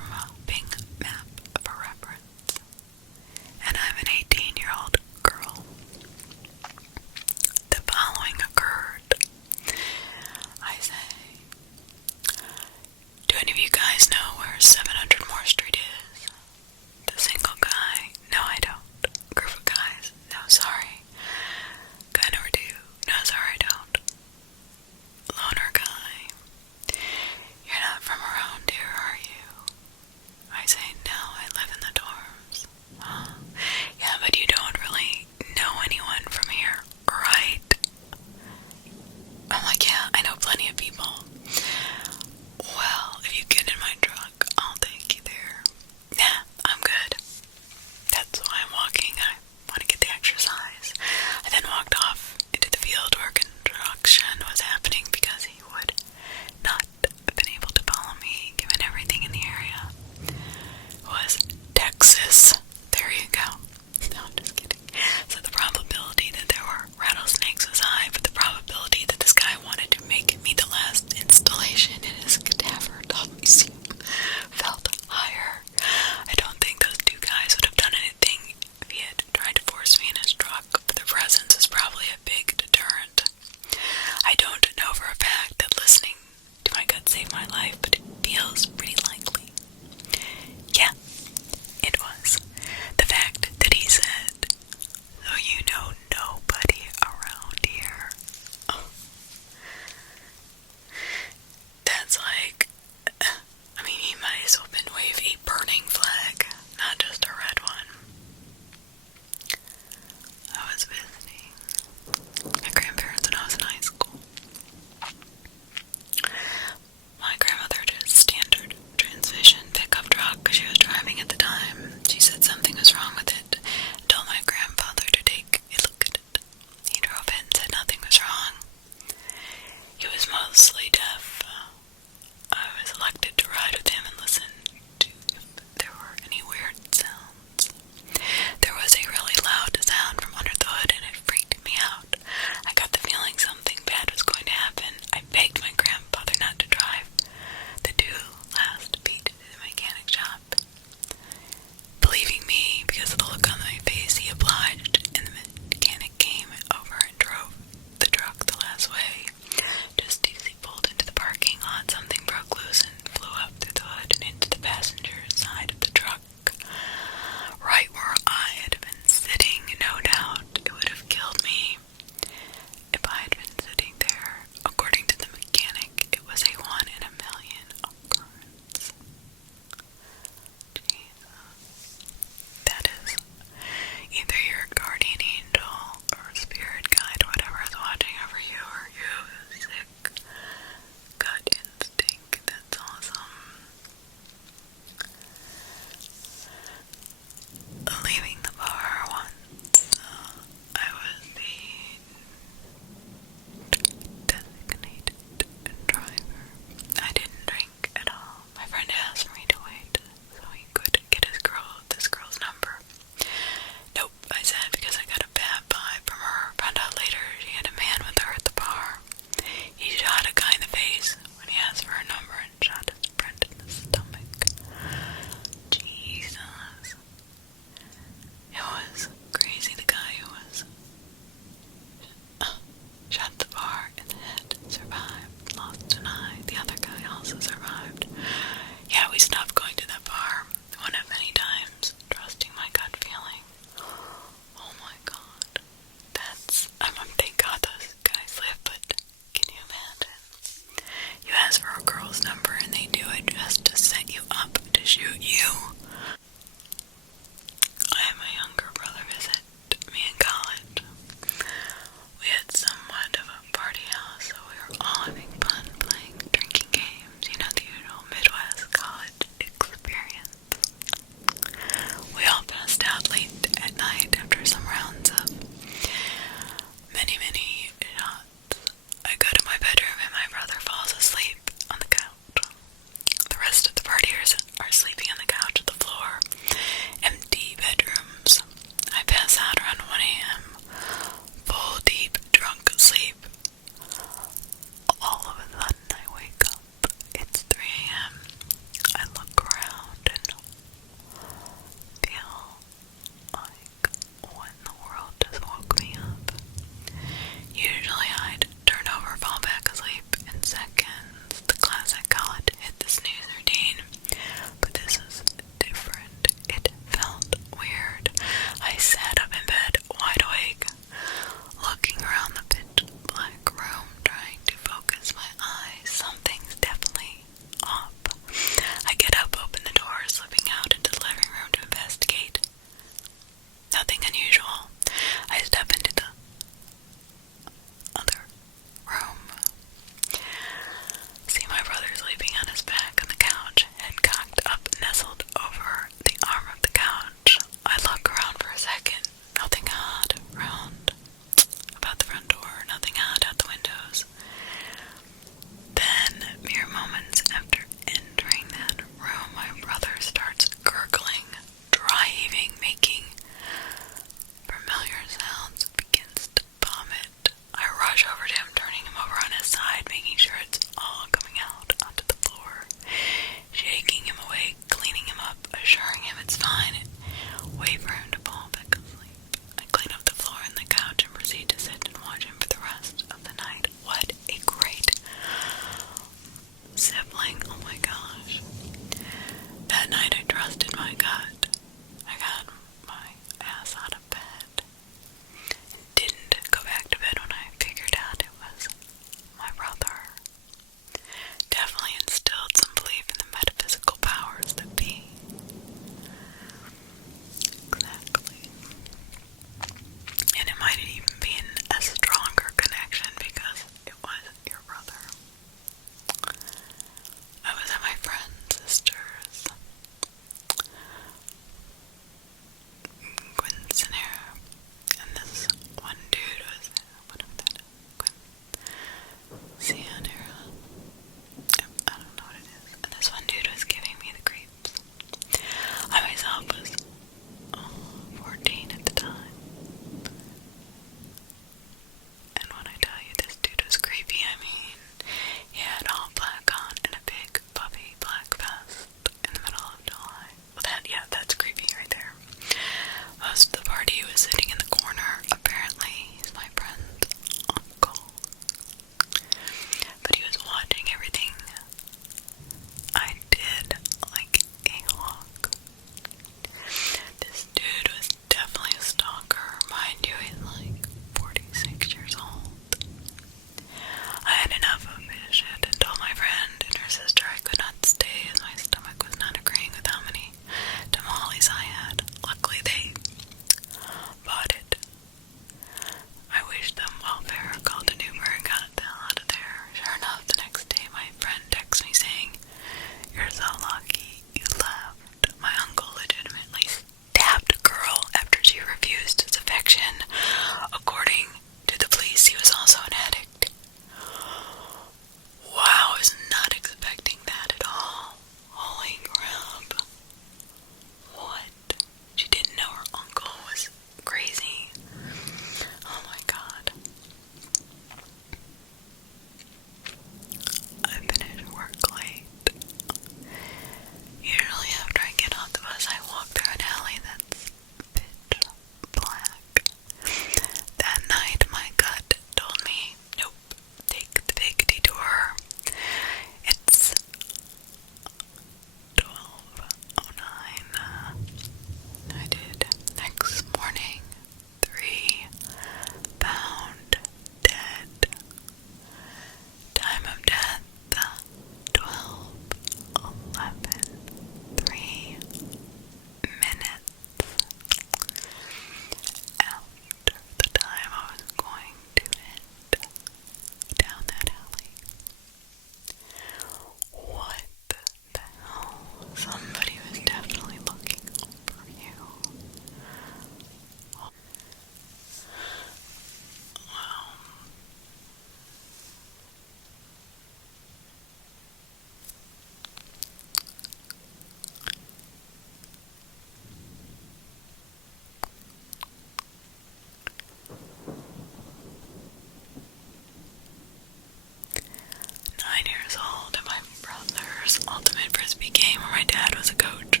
was ultimate frisbee game where my dad was a coach.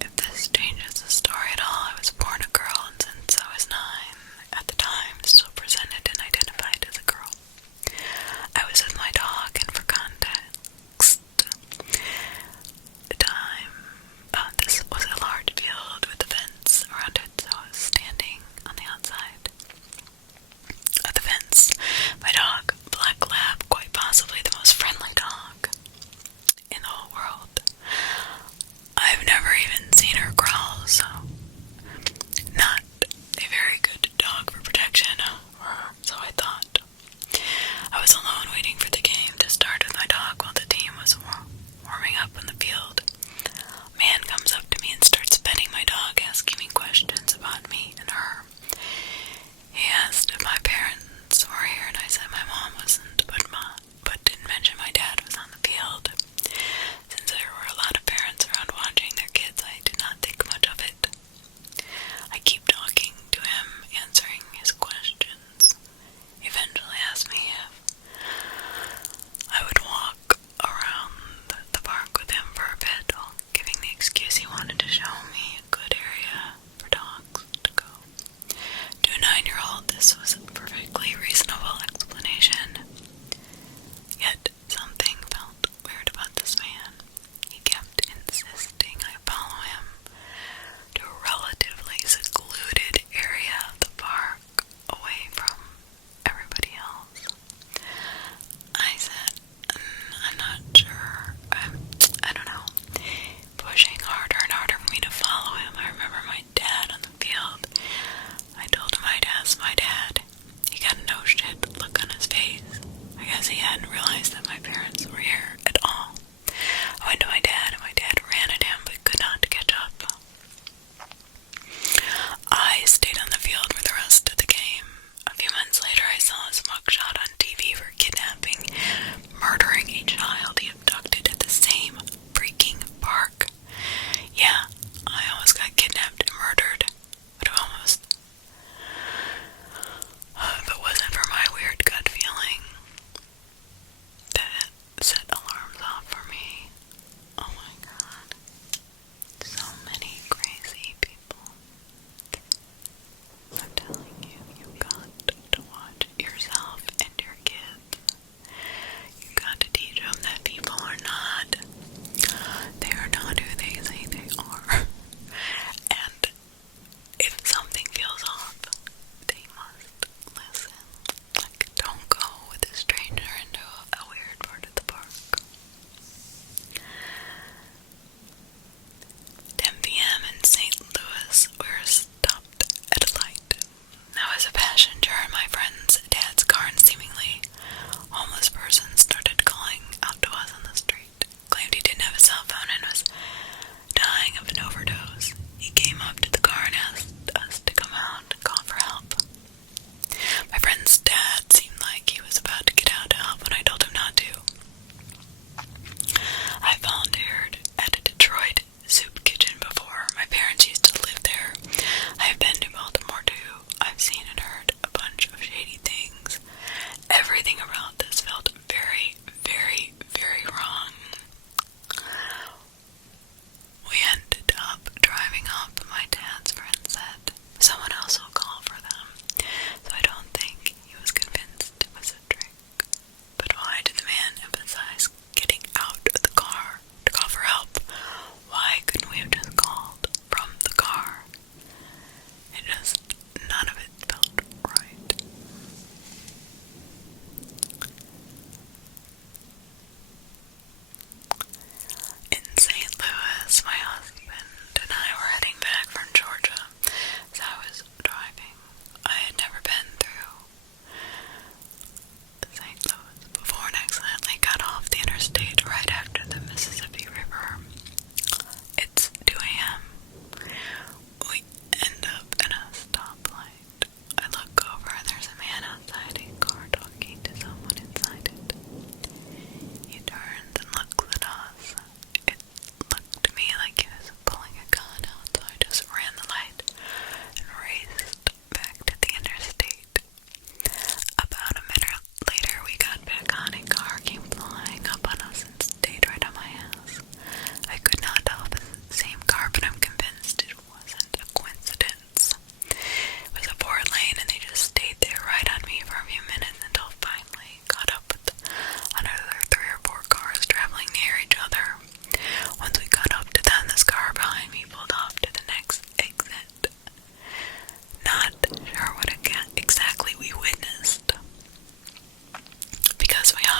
If this changes the story at all, I was born a girl, and since I was 9, at the time, still presented and identified as a girl. I was with my dog, and for context, the time, this was a large field with a fence around it, so I was standing on the outside of the fence. My dog, Black Lab, quite possibly the most friendly dog in the whole world.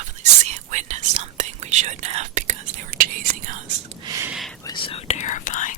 definitely witnessed something we shouldn't have because they were chasing us. It was so terrifying.